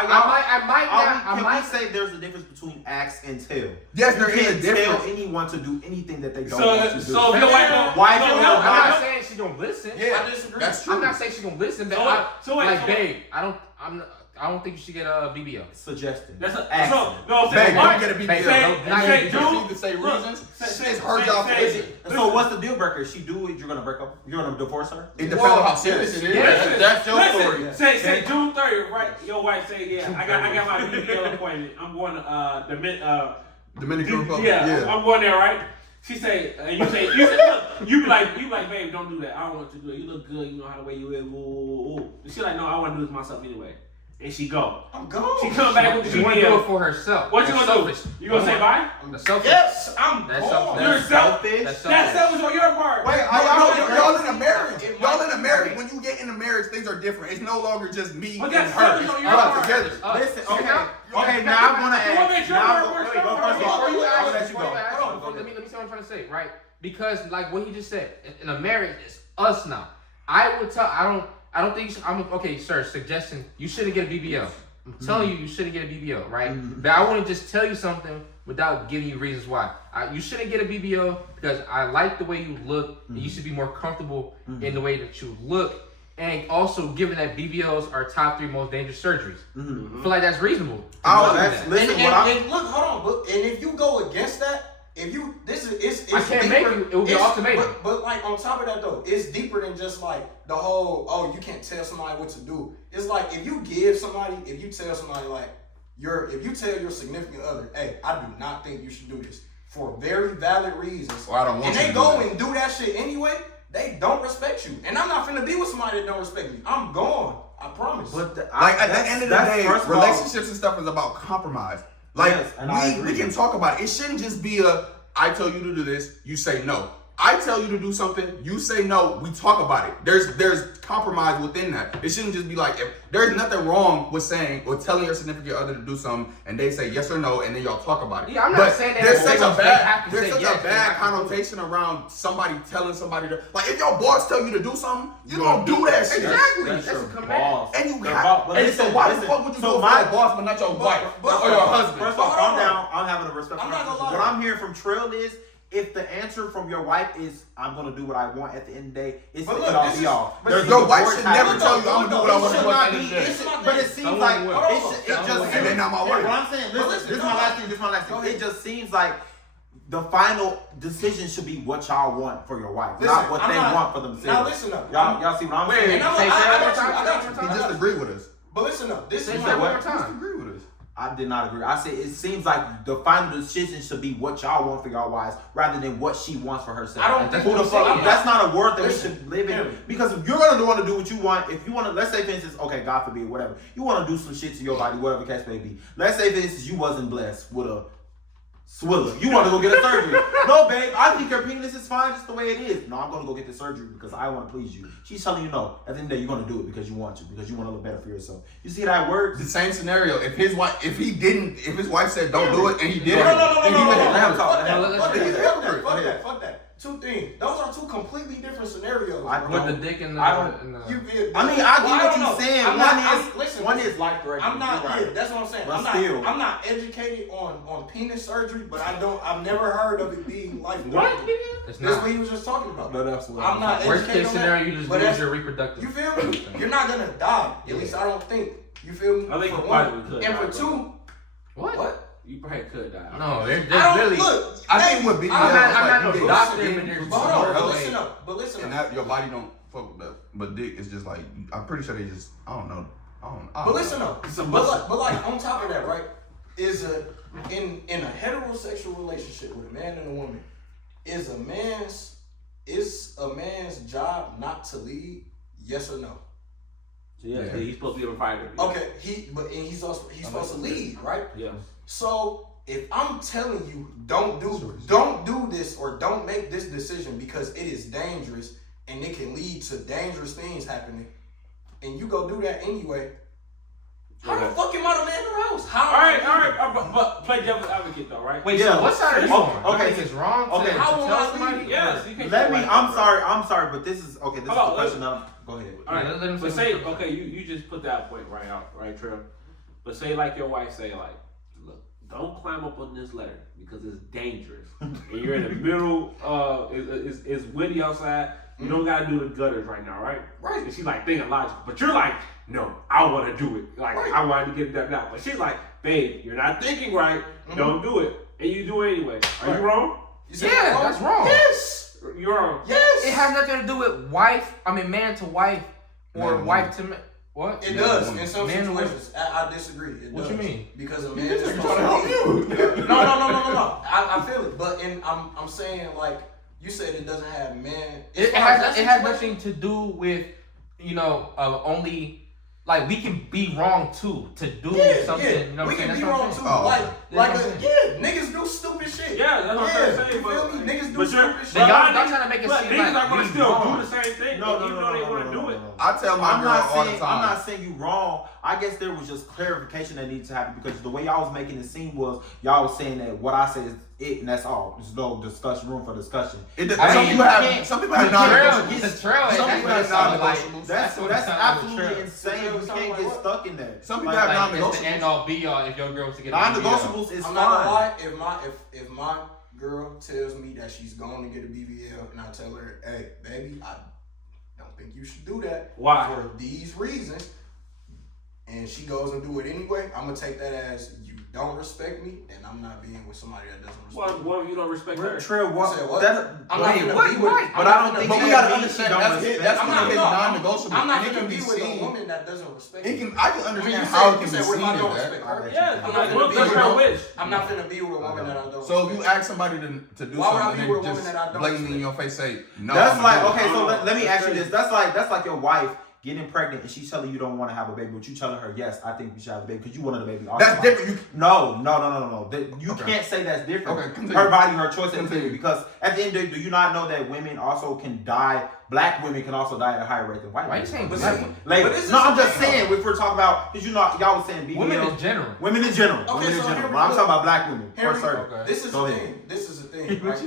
might not. can we say there's a difference between ask and tell? Yes, You there is a can't tell difference. anyone to do anything that they don't So, want to do. so if your wife don't, Wife so and if your your- I'm not wife- saying she don't listen. Yeah, I disagree. that's true. I'm not saying she don't listen, but So wait, like, so- babe, I don't think you should get a BBL. Suggesting. That's a, Ask so, them. no, I'm Babe, saying, don't wife- get a BBL. Babe, say- don't- And say you do- proceed to say look, reasons. say- It's her say- job to say- listen. So what's the deal breaker? She do it, you're gonna break up. You're gonna divorce her. It depends on how serious it is. Yeah. That's your Listen, story. Say June 30th, right? Your wife say, yeah, I got my BBL appointment. I'm going to Dominican Republic. yeah, I'm going there, right? She say, you be like, babe, don't do that. I don't want you to do it. You look good. You know how the way you is. Ooh. She like, no, I want to do this myself anyway. And she go. I'm gone. She come back with the She want to do it BBL. for herself. What you That's gonna selfish. do? You gonna say bye? That's selfish. Yes, I'm That's gone. something- You're That's selfish. selfish. That's That's selfish on your part. Wait, Y'all in a marriage. It Y'all might in a be marriage. right. When you get in a marriage, things are different. It's no longer just me But and that's her. selfish It's on your us part. together. Listen, So okay, now- now I'm gonna You wanna make ask. sure Now, we're- wait, we're- go we're- first of all. Before you I'll ask, let you go. let me see what I'm trying to say, right? Because like what he just said, in a marriage, it's us now. I would tell. I don't think. Okay, sir. Suggestion. You shouldn't get a BBL. I'm telling you shouldn't get a BBL, right? But I wouldn't just tell you something without giving you reasons why. You shouldn't get a BBL because I like the way you look. And you should be more comfortable in the way that you look. And also, given that BBLs are top 3 most dangerous surgeries, I feel like that's reasonable. Oh, listen, and look, hold on, and if you go against that, if you it's I can't deeper, make you. It would be an ultimatum. But like on top of that though, it's deeper than just like the whole you can't tell somebody what to do. It's like if you tell somebody like if you tell your significant other, hey, I do not think you should do this for very valid reasons, Or I don't want and you they to go do and do that shit anyway. They don't respect you, and I'm not finna be with somebody that don't respect me. I'm gone. I promise. But Like at the end of the day, first of all, relationships and stuff is about compromise. Like Yes, and I agree. we can talk about it. It shouldn't just be I tell you to do this, you say no. I tell you to do something, you say no, we talk about it. There's compromise within that. It shouldn't just be like, if there's nothing wrong with saying or telling your significant other to do something and they say yes or no and then y'all talk about it. Yeah, I'm not But saying that there's they such a have to bad say there's such yes, a they bad have to do it. connotation around somebody telling somebody to, like, if your boss tell you to do something, you gonna do that shit. Exactly. That's That's your a command. boss. And you Your got boss- but and listen, so why the listen. fuck would you So go my- for your boss but not your wife but- or your husband? First But off, hold calm on. down. I'm having a respect. I'm not gonna lie. What I'm hearing from Trill is, if the answer from your wife is, I'm gonna do what I want at the end of the day, it's But the look, it all this be is- all. but There's your no wife divorce should never happening. tell you, I'm gonna do what I It want should to not do be- at the end of the it day. should- But it seems Someone like will. it just And they not my wife. What I'm saying, listen, listen, this is no, my no. last thing. This is my last Go thing. ahead. It just seems like the final decision should be what y'all want for your wife, Listen, not what I'm they not- want for themselves. Now listen up. Y'all see what I'm saying? And I'm Say I that got one you. time, I got you. He just agreed with us. But listen up. This Say is that my one more He just time. agreed with us. I did not agree. I said it seems like the final decision should be what y'all want for y'all wives rather than what she wants for herself. I don't think Who the I'm fuck? saying- That's not a word that Listen, we should live in. Henry. Because if you're gonna want to do what you want, if you want to, let's say for instance, okay, God forbid, whatever, you want to do some shit to your body, whatever the case may be. Let's say for instance, you wasn't blessed with a swiller. You want to go get a surgery. No, babe, I think your penis is fine just the way it is. No, I'm gonna go get the surgery because I want to please you. She's telling you no. At the end of the day, you're gonna do it because you want to, because you want to look better for yourself. You see how that works? The same scenario. If his wife said don't do it and he did it, No. then he made it. Let him talk. Fuck that. Let him Fuck talk. that. Fuck that. Fuck that. Two things. Those are two completely different scenarios. I bro. With the dick in the. I don't- in the- You feel- I mean, I get Well, what don't you're know. saying. I'm One not- is listen, one listen. is life threatening. I'm not. You're right. Yeah, that's what I'm saying. But still. I'm not educated on penis surgery, but I've never heard of it being life What? threatening. It's That's not. what he was just talking about. No, that's what I'm not Worst educated case on that, scenario, you just but lose that's- your reproductive. You feel me? You're not gonna die. At least I don't think. You feel me? I think for you one. probably could And die, for two, What? what? You probably could die. No, there's I don't really. look. I hey, think with BBL, I'm not- I'm not no you get doctor, skin but there's from But hold on, somewhere but else, listen up. But listen and up. that your body don't fuck with that. But dick is just like, I'm pretty sure they just, I don't know. But listen up. It's a But like on top of that, right? Is in a heterosexual relationship with a man and a woman, is a man's job not to lead? Yes or no? Yeah, Yeah. he's supposed to be a fighter. Okay, he's supposed to lead, right? Yeah. So if I'm telling you don't do this or don't make this decision because it is dangerous and it can lead to dangerous things happening, and you go do that anyway, how the fuck am I the man in the house? How? All right. But play devil's advocate though, right? Wait, Yeah. so what side are you Oh, on? okay. You think it's wrong to, Okay. to How will tell I somebody? lead? Yes. You can't Let me. say like I'm that, sorry, but this is okay. This is Hold the on, question. Go ahead. All right, Yeah, let him but say say, what- okay, you just put that point right out, right, Trev? But say like your wife say like, look, don't climb up on this ladder because it's dangerous. And you're in the middle, it's windy outside, you don't gotta do the gutters right now, right? Right. And she's like thinking logical, but you're like, no, I wanna do it. Like, Right. I wanted to get that out. But she's like, babe, you're not thinking right, don't do it. And you do it anyway. Are you wrong? You said Yeah, wrong? that's wrong. Yes. You're wrong. Yes. It has nothing to do with man to wife, or Man to wife to man. What? It Man does and in some Man and woman. situations. I disagree. It What does. you mean? Because a man This is nigga trying to help you. No. I feel it, but I'm saying like you said it doesn't have man. It has nothing to do with only. Like, we can be wrong too to do something. You know what we I'm saying? can be That's what I'm wrong saying. too. Oh, like, okay. niggas do stupid shit. Yeah, that's what I'm trying to say. You feel me? Niggas do but you're, stupid shit. But y'all niggas- trying to make it but seem niggas like are gonna we still wrong. do the same thing, even though they want to do it. I tell my girl all the time. I'm not saying you wrong. I guess there was just clarification that needs to happen because the way y'all was making it seem was y'all was saying that what I said is it and that's all. There's no discussion room for discussion. Some people have non-negotiables. It's a trail. Some people have non-negotiables. That's absolutely insane. You can't get stuck in that. Some people have non-negotiables. It's the end all be all if your girl was to get a non-negotiables is I'm fine. not gonna lie. If my girl tells me that she's going to get a BBL and I tell her, hey, baby, I don't think you should do that. Why? For these reasons. And she goes and do it anyway, I'm gonna take that as you don't respect me and I'm not being with somebody that doesn't respect me. What if you don't respect her? Trail, You said what? I'm not gonna what? be with- But I don't think But we gotta understand that's I'm one not of his no, non-negotiables. I'm not And it gonna can be be with a seen. woman that doesn't respect I me. can I mean, understand you how it said- can you be said, what if I seen don't as respect that. her? Yeah, I'm not like, gonna be that's with her a- wish. I'm not finna be with a woman that I don't So if respect. you ask somebody to do Why would I something be with a and woman that I just don't blatantly in respect? your face say no. That's I'm like good. okay. So let me That's ask you crazy. this. That's like your wife getting pregnant and she's telling you don't want to have a baby, but you telling her yes, I think we should have a baby because you wanted a baby. all That's the time. different. No. You Okay. can't say that's different. Okay, continue. Her body, her choice, and Continue. opinion. Because at the end of the day, do you not know that women also can die? Black women can also die at a higher rate than white Why you women. saying But black see, women? Like, But this is no, I'm the just thing, saying if we're talking about because y'all was saying BBL, Women in general. women in general, Okay, women in so general. here But we I'm go. talking about black women Here for we certain. go. Okay. This is Go the ahead. thing. This is the thing, right?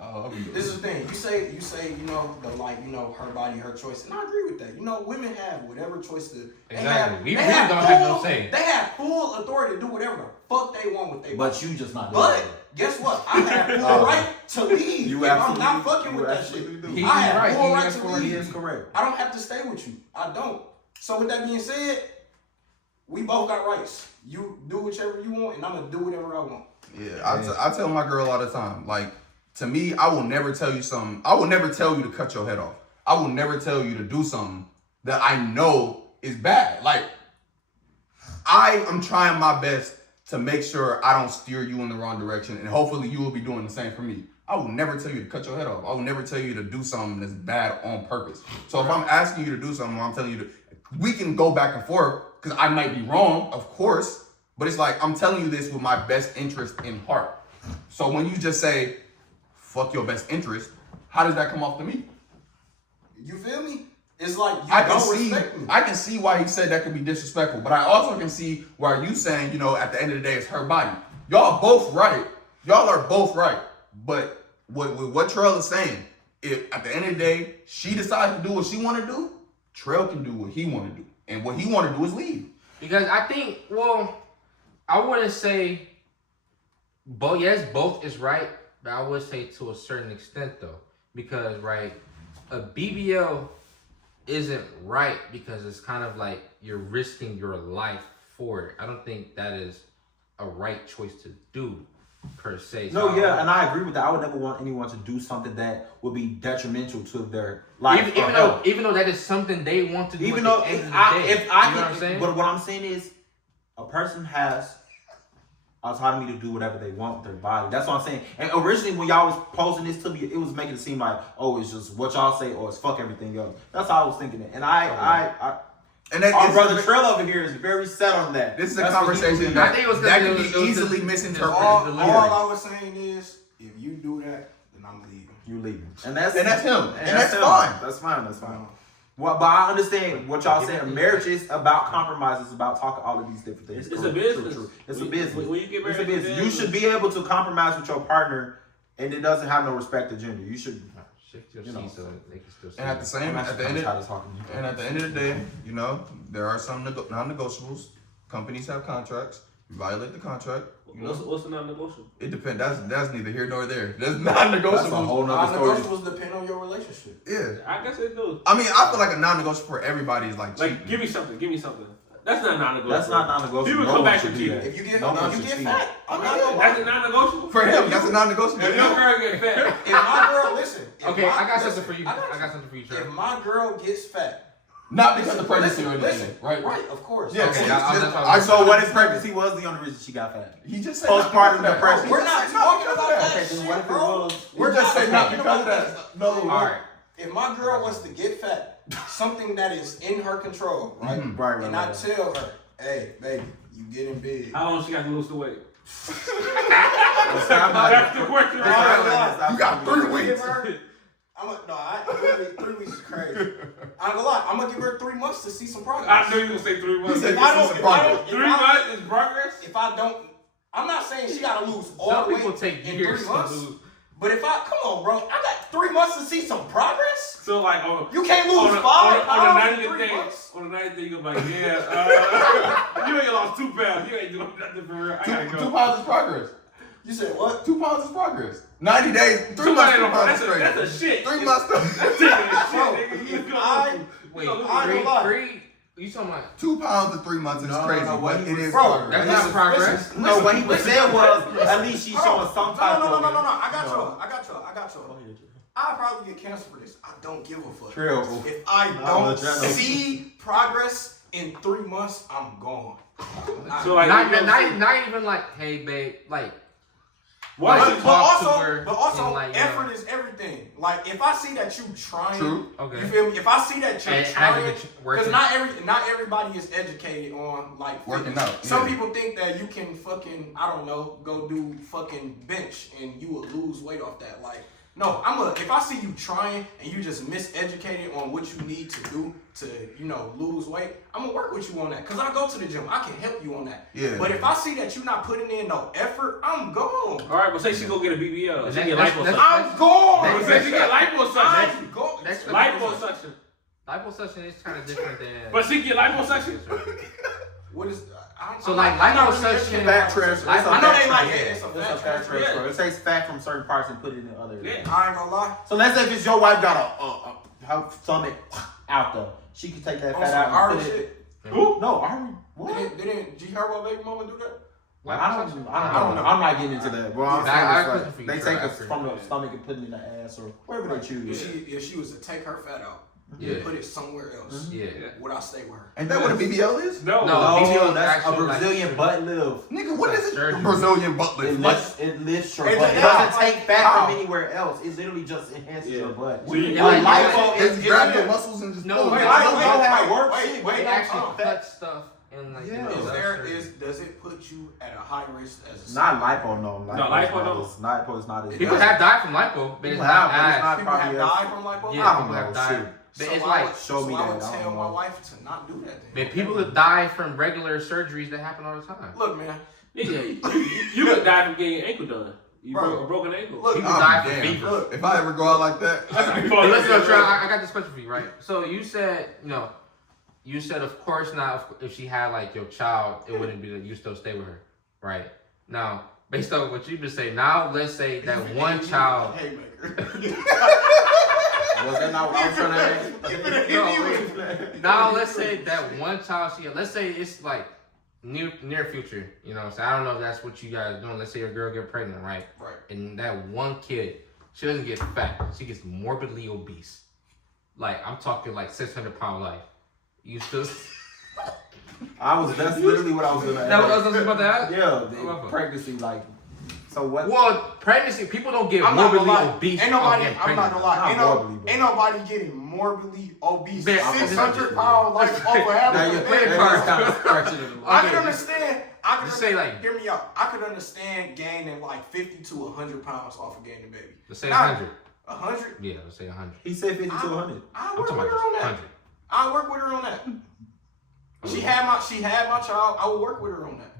Oh, This is the thing. You say, you know, the like, you know, her body, her choice, and I agree with that. You know, women have whatever choice to. Exactly. We they really have don't full, have no say. They have full authority to do whatever the fuck they want with their But body. you just not. But doing it. guess what? I have full right to leave. You if I'm absolutely- not fucking with you that absolutely shit. do. He- I have right. full He right has to full right. He leave. is correct. I don't have to stay with you. I don't. So with that being said, we both got rights. You do whichever you want, and I'm gonna do whatever I want. Yeah, I tell my girl all the time. Like, to me, I will never tell you something. I will never tell you to cut your head off. I will never tell you to do something that I know is bad. Like, I am trying my best to make sure I don't steer you in the wrong direction, and hopefully you will be doing the same for me. I will never tell you to cut your head off. I will never tell you to do something that's bad on purpose. So if I'm asking you to do something, or I'm telling you to, we can go back and forth because I might be wrong, of course, but it's like I'm telling you this with my best interest in heart. So when you just say, fuck your best interest, how does that come off to me? You feel me? It's like you I can see why he said that could be disrespectful, but I also can see why you saying, you know, at the end of the day, it's her body. Y'all both right. Y'all are both right. But what Trell is saying, if at the end of the day, she decides to do what she want to do, Trell can do what he want to do. And what he want to do is leave. Because I think, well, I wouldn't say both. Yes, both is right, but I would say to a certain extent though, because right, a BBL isn't right because it's kind of like you're risking your life for it. I don't think that is a right choice to do per se. No, So yeah, and I agree with that. I would never want anyone to do something that would be detrimental to their life. even though that is something they want to do. Even at though the end of the I day, if I you know can, what I'm saying? but what I'm saying is, a person has autonomy to do whatever they want with their body. That's what I'm saying. And originally, when y'all was posing this to me, it was making it seem like, oh, it's just what y'all say, or it's fuck everything else. That's how I was thinking it. And And that our is- brother Trell over here is very set on that. This is a That's what he conversation believes. that, I think it was that because can it be was easily the- misinterpreted. All delivery. I was saying is, if you do that, then I'm leaving. You leaving, and that's And that's him. And that's him. fine. That's fine. That's fine. Well, but I understand what y'all saying. Marriage is about compromise. It's about talking all of these different things. It's a Correct. business. True. It's a When- business. when you get It's a married, it's a business. You should business. be able to compromise with your partner, and it doesn't have no respect to gender. You should. Shift your You know. seat so they can still see And at the same, I'm at the actually end tired of, of talking to you. and at the end of the day, you know, there are some non-negotiables. Companies have contracts. You violate the contract. You know, What's the non-negotiable? it depends. That's neither here nor there. That's That's a non-negotiable. whole nother story. Non-negotiables depend on your relationship. Yeah. I guess it do. I mean, I feel like a non-negotiable for everybody is like cheating. Like, give me something. Give me something. That's not non-negotiable. That's not non-negotiable. People No come one back should and do cheat. that. If you get, No one if you should get cheat. fat, I'm not gonna That's lie. a non-negotiable. For him, that's a non-negotiable. If your girl get fat, If my girl, listen. if Okay, my- I got listen, something for you. I I got something for you, If Trevor. my girl gets fat, Not because of pregnancy or anything, listen, right? Right, of course. Yeah, Okay, see, I- So what if pregnancy was the only reason she got fat? He just said Postpartum not because of that. depression. We're not talking about that Okay, then shit, what if it bro. was? We're just saying not because of that. No. All right. If my girl wants to get fat, something that is in her control, right? Mhm. Right. And I tell her, hey, baby, you getting big. how long she got to lose the weight? That's That's the question. You got 3 weeks. 3 weeks is crazy. I ain't gonna lie. I'm gonna give her 3 months to see some progress. I knew you were gonna say 3 months. He said If I don't, 3 months is progress. if I don't, I'm not saying she gotta lose all Some the people weight take in years 3 to months. lose. But if I come on, bro, I got 3 months to see some progress. So like You can't lose on 5 pounds the in 90th 3 day, months. on the 90th day, you gonna be like, yeah, you ain't lost 2 pounds. You ain't doing nothing for real. I gotta go. 2 pounds is progress. You said what? 2 pounds is progress. 90 days, 3 Somebody months, 2 don't- pounds is that's crazy. a shit. 3 months, That's taking a shit, nigga. You gonna Wait, lose. I ain't gonna lie. three? You talking about? 2 pounds in 3 months is No, crazy, no, what but he it was- is Bro, progress. That's not progress. No, what he was saying was at least she's showing some type No, of. I got y'all. I'll probably get canceled for this. I don't give a fuck. True. If I Nah, don't but y'all know. see progress in 3 months, I'm gone. So like, Not even like, hey babe, like. why Like, should But talk to also, her but also, and, like, effort is everything. Like if I see that you trying, True. Okay. you feel me? If I see that you're And trying, actively because working. not everybody is educated on like Working fitness. out, Some yeah. people think that you can fucking, I don't know, go do fucking bench and you will lose weight off that. Like, no, if I see you trying and you just miseducated on what you need to do to, lose weight, I'm gonna work with you on that. Cause I go to the gym, I can help you on that. Yeah. But if I see that you're not putting in no effort, I'm gone. All right, but say she go get a BBL. She get That's- liposuction. I'm gone. That's- Say she get liposuction. I'm gone. That's- Liposuction. Liposuction is kind of different than. But she get liposuction. What is? So, I'm like, not really liposuction- educated Fat on transfer. liposuction. It's a I know fat they like transfer. it. It's a It's a fat fat transfer. transfer. It takes fat from certain parts and put it in other. Yeah. I ain't gonna lie. So let's say if it's your wife got her stomach out there, she can take that On fat some out and Ari put it. shit. Who? No, Ari. What? Didn't G Herbo baby mama do that? I don't know. I'm not getting into that. Well, I'm I saying have a it's question for you, like, they Trey, take it after. from the stomach and put it in the ass or wherever they choose. If she was to take her fat out Yeah. and put it somewhere else, Yeah. would I stay with her? Ain't that what a BBL is? No. No. No, BBL is that's a actually like- Brazilian butt lift. Nigga, what is it? Surgery. Brazilian butt lift. It lifts your It butt. It does. doesn't take fat How? from anywhere else. It literally just enhances Yeah. your butt. So you- Like, like- lipo Just is grab it- your muscles and just No, pull wait, them. wait, Don't wait, know how wait, it works. wait, It wait, actually hold on. cuts stuff and like. Yeah. Does it put you at a high risk as a Not lipo, no. lipo, no. Lipo is not as People have died from lipo, but it's People not have, but it's as. not people have probably died as. from lipo? Yeah, I don't people have know, died. shit. But So it's I like would, show me I would that, I tell don't my know. wife to not do that then. man, people that die from regular surgeries that happen all the time. Look, man. Nigga, you could die from getting your ankle done. You Bro. broke a broken ankle. Look, People Oh, die from damn. fever. Look. If I ever go out like that, Hey, listen, Trey, I got this question for you, right? So you said, you said of course not. If she had like your child, it wouldn't be that you still stay with her, right? Now, based on what you just said, now let's say that one child. Haymaker. Was that not what I was trying to No, wait. Now let's say that one child she had. Let's say it's like near future. You know what I'm saying? I don't know if that's what you guys are doing. Let's say your girl get pregnant, right? Right. And that one kid, she doesn't get fat. She gets morbidly obese. Like I'm talking like 600-pound life. You still? That's literally what I was gonna That ask. was about that? Yeah, Whatever. pregnancy, like, so what? Well, pregnancy, people don't get I'm not gonna morbidly lie. obese. Ain't nobody. getting I'm not pregnant. gonna lie. Not morbidly, bro. Ain't nobody getting morbidly obese. Man, 600-pound life over Now having you're a playing baby. cards. kind of scratching it. I Okay. can understand. I can Just say, like- hear me out. I could understand gaining like 50 to 100 pounds off of gaining a baby. Let's say Nah. 100. 100. Yeah, let's say 100. He said 50 to 100. I I'm work talking with her about on just that. 100. I work with her on that. She had my child. I will work with her on that.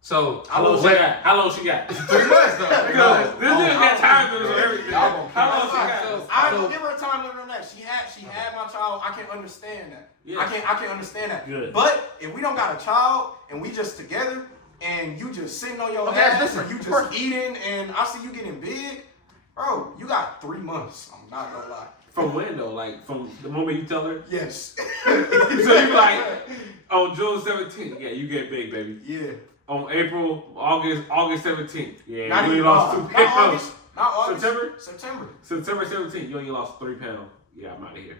So, How long she got? How long she got? 3 months though. Because this nigga got time limits on everything. Y'all gonna How long kill she us. got? I So- don't give her a time limit on that. She had my child. I can understand that. Yeah. I can understand that. Good. But if we don't got a child and we just together and you just sitting on your Okay, that's ass or different. you just eating and I see you getting big, bro, you got 3 months. I'm not gonna lie. From when though? Like from the moment you tell her? Yes. So you like on June 17th, yeah, you get big, baby. Yeah. On August 17th, yeah, Not you even lost 2 not pounds. August. Not August. September? September. September 17th, you only lost 3 pounds. Yeah, I'm out of here.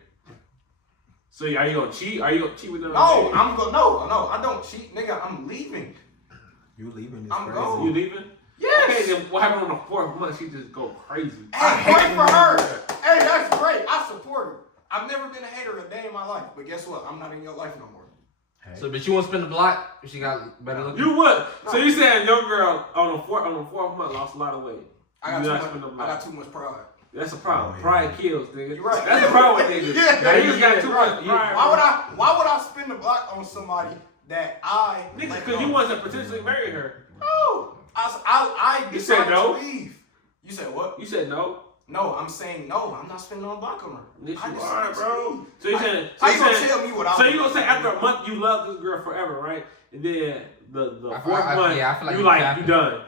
So are you gonna cheat? Are you gonna cheat with them? No, no, I don't cheat, nigga. I'm leaving. You leaving this I'm crazy. gone. You leaving? Yes. Okay, then what happened on the 4th month? She just go crazy. Hey, great for her. Hey, that's great. I support her. I've never been a hater a day in my life, but guess what? I'm not in your life no more. So, but you won't spend the block if she got better looking? You would. So you saying your girl on the 4th month lost a lot of weight? I You not spend got the block. too much pride. That's a problem. Oh, yeah. Pride kills, nigga. You're right. That's the problem with niggas. Yeah. Niggas got too much Right. pride. Why would I spend the block on somebody that I Niggas, like, because you want to potentially marry her. No, I You said decided no? to leave. You said what? You said no. No, I'm saying no. I'm not spending on block on her. Yes, I you decided are, to bro. leave. So you said. How you gonna tell me what I? So you gonna say after a month you love this girl forever, right? And then the I fourth month yeah, I feel like you you like capping. you done.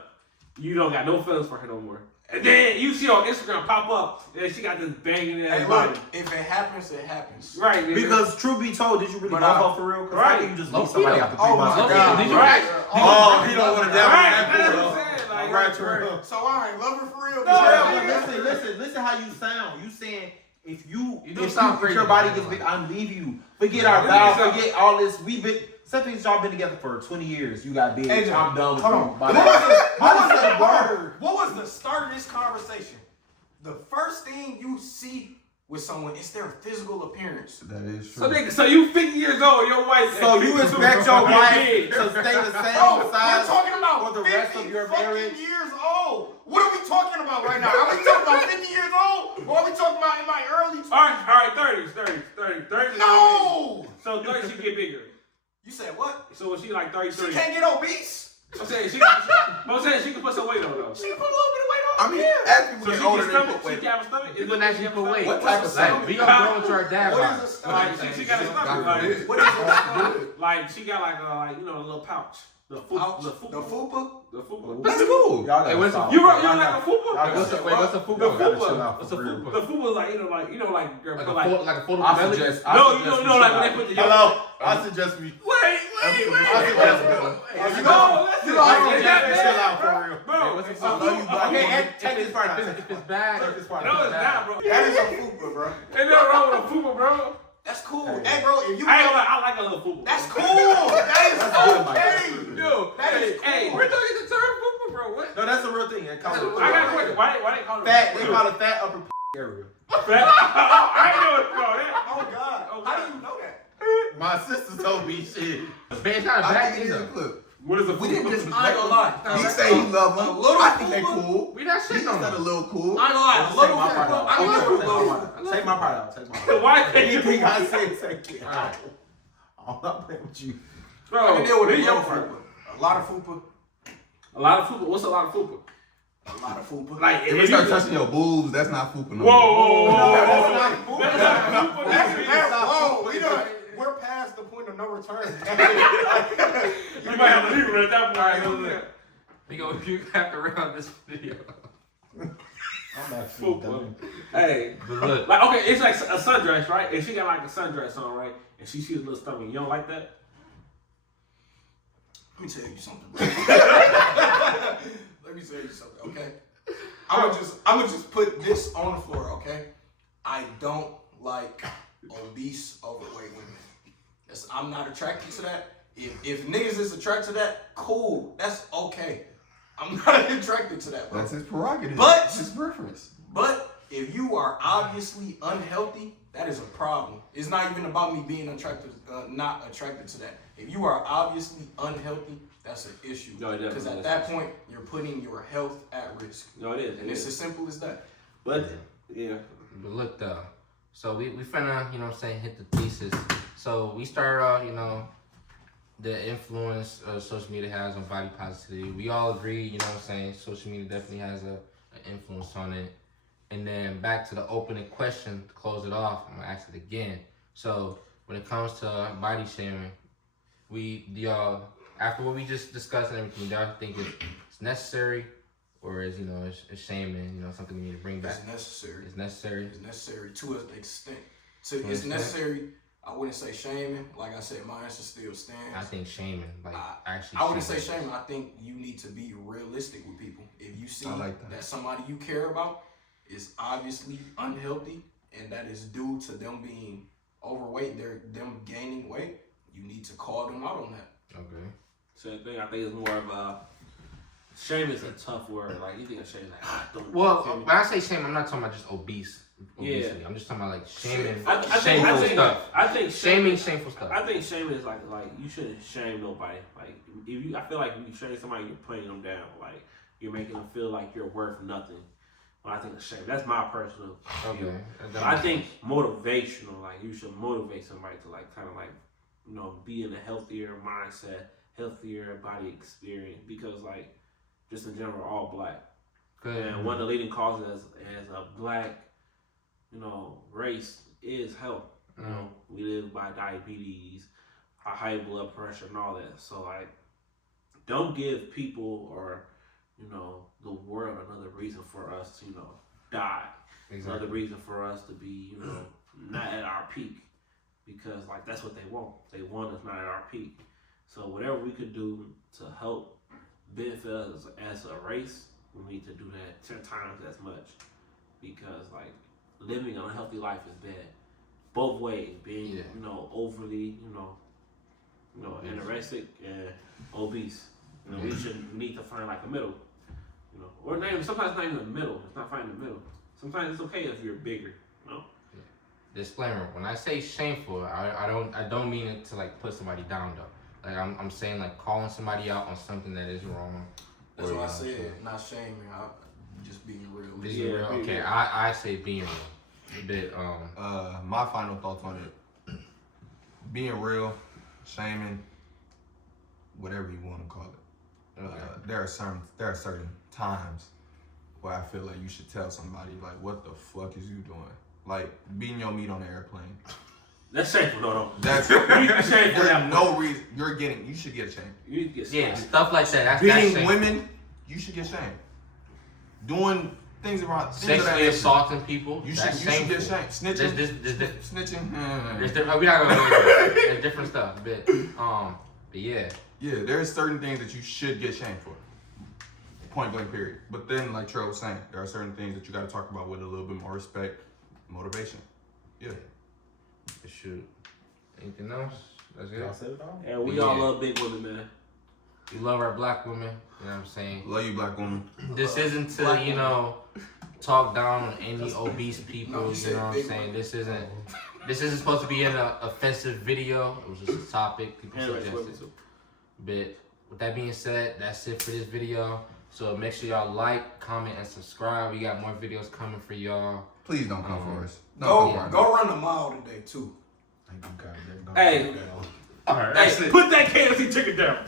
You don't got no feelings for her no more. And then you see her on Instagram pop up and she got this banging ass Hey, body. look, if it happens, it happens. Right, nigga. Because truth be told, did you really But love her for real? Because right. I think you just Low leave somebody key, after 3 Oh months. my Low key, God! did you Right. Oh, he don't want to dabble Right, in that that's pool, what I'm though. saying. Like, Right, true. So I ain't love her for real. No, Yeah, listen how you sound. You saying if you You do sound if crazy, your body man. gets big, I'm leave you. Forget our Yeah, vows, yeah. forget all this. We've been some things y'all been together for 20 years. You got big. AJ, I'm done with hold you. on. Bye. What was the start of this conversation? The first thing you see with someone is their physical appearance. That is true. So nigga, so you 50 years old, your wife. So you expect your wife big. to stay the same Bro, we're size talking about for the rest 50 of your fucking marriage? years old. What are we talking about right now? Are we talking about 50 years old? Or are we talking about in my early 20s? All right, 30s. No! So 30 she get bigger. You said what? So when she like 33. She can't get obese? I'm saying she can put some weight on though. She can put a little bit of weight on. I mean, as people So get she older, can they stomach. put She weight. can have a stomach. You can actually put weight. What type of Like, stomach? we gonna grow into our dad What body. is a stomach? Like she got a stomach. God Like, forbid. What is a stomach? like she got like you know a little pouch. The Ouch. fupa. The fupa? The fupa. That's cool. Y'all Hey, gotta what's stop. You Y'all don't like gotta- a fupa? y'all What's gotta- a what's a The fupa? y'all gotta fupa. chill out What's for a real. fupa? The fupa is like girl, Like but a photo I belly? suggest. No, you know like when they put the Hello. I suggest we. Wait. I suggest we. No, listen. You know, Like, I it's not suggest chill out bad, for real. bro. What's a It's fupa? I know you black Okay, woman. if it's bad, Take this part No, out. it's not, bro. That is a fupa, bro. Ain't nothing wrong with a fupa, bro. That's cool. Hey. Hey, bro, if you I ain't gonna lie, I like a little fupa. that's cool. That is good, Mike. okay. Yo, That is hey, cool. where do you get the term fupa, bro? What? No, that's a real thing. It comes with I got a question. Why they call it fat. They fupa? call it fat upper area. Fat? I ain't know what it's called. Oh God. Oh, How God. do you know that? My sister told me shit. man, it's not a I bad think it thing is a though. clip. What is a We fupa? didn't just. I ain't gonna lie. He say he love A them. little I think they fupa? cool. We not He shitting on said a them. little cool. I ain't gonna lie. A Take little my part fupa. out. I Take love my a little. part out. Take my part out. Take my part out. Why can't you Anything I fupa? say, take it out. I'm not playing with you. Bro, I can deal with a leave little your part. fupa. A lot of fupa. A lot of fupa. What's a lot of fupa? A lot of fupa. Like If we start touching your boobs, that's not fupa no more. Whoa. That's not fupa. That's not fupa. That's whoa. We're past the point of no return. You might have to leave it at that point. Alright, you have to round this video. I'm actually Fupa. done. Hey, But look, like okay, it's like a sundress, right? And she got like a sundress on, right? And she sees a little stomach. You don't like that? Let me tell you something, bro. Let me tell you something, okay? I'm gonna just put this on the floor, okay? I don't like obese, overweight women. I'm not attracted to that. If niggas is attracted to that, cool. That's okay. I'm not attracted to that, bro. That's his prerogative. But- It's his preference. But if you are obviously unhealthy, that is a problem. It's not even about me being not attracted to that. If you are obviously unhealthy, that's an issue. No, it definitely Because at is. that point, you're putting your health at risk. No, it is. And it's as simple as that. But yeah. but look though. So we finna, you know what I'm saying, hit the thesis. So we started off, you know, the influence social media has on body positivity. We all agree, you know what I'm saying, social media definitely has an influence on it. And then back to the opening question to close it off, I'm gonna ask it again. So when it comes to body shaming, do y'all, after what we just discussed and everything, do y'all think it's necessary, or is, you know, it's shaming, you know, something we need to bring back? It's necessary. It's necessary. It's necessary to an extent. To an It's extent? necessary. I wouldn't say shaming. Like I said, my answer still stands. I think shaming, like actually. I wouldn't say shaming. I think you need to be realistic with people. If you see I like that. somebody you care about is obviously unhealthy, and that is due to them being overweight, them gaining weight, you need to call them out on that. Okay. Same thing. I think it's more of a shame is a tough word. Like you think of shame, like don't. Well, feel me? when I say shame, I'm not talking about just obesity. Yeah. I'm just talking about like shaming, I think stuff. I think Shaming shameful stuff. I think shaming is like you shouldn't shame nobody. Like I feel like if you shame somebody, you're putting them down. Like you're making them feel like you're worth nothing. when I think of shame. That's my personal view. Okay. But I think motivational, like you should motivate somebody to like kind of like, you know, be in a healthier mindset, healthier body experience, because like just in general, we're all black. Good. And one of the leading causes as a black, you know, race is health. You know, we live by diabetes, high blood pressure, and all that. So like, don't give people or, you know, the world another reason for us to, you know, die. Exactly. Another reason for us to be, you know, not at our peak, because like that's what they want. They want us not at our peak. So whatever we could do to help benefit us as a race, we need to do that 10 times as much, because like living an unhealthy life is bad. Both ways, being you know overly anorexic and obese. You know, we should need to find like a middle. You know, or not even, sometimes it's not even the middle. It's not finding the middle. Sometimes it's okay if you're bigger. You know. Disclaimer: when I say shameful, I don't mean it to like put somebody down though. Like I'm saying like calling somebody out on something that is wrong. That's why I said not shaming. Just being real. Being real. Okay, I say being real. A bit. My final thoughts on it: being real, shaming, whatever you want to call it. There are certain times where I feel like you should tell somebody like, "What the fuck is you doing?" Like beating your meat on the airplane. That's shameful, no. That's shameful. There's no reason you should get shamed. You get Yeah, stuff like that. That's Beating shameful. women, you should get shamed. Doing things around Sexually assaulting people, you that's should get shamed. Snitching, Snitching. There's We not gonna go into that. There's different stuff, but yeah. Yeah, there's certain things that you should get shamed for. Point blank, period. But then, like Trey was saying, there are certain things that you got to talk about with a little bit more respect, motivation. Yeah. Shoot. Anything else? That's Y'all it. said it all? And we all love big women, man. We love our black women. You know what I'm saying? Love you, black woman. This isn't to, you know, talk down on any obese people. No, you you said know what I'm big saying? one. This isn't supposed to be an offensive video. It was just a topic people And race women suggested. too. But with that being said, that's it for this video. So make sure y'all like, comment, and subscribe. We got more videos coming for y'all. Please don't come for us. Go Don't go run the mile today too. Thank you, God. Hey. All right. Hey, put that KFC chicken down.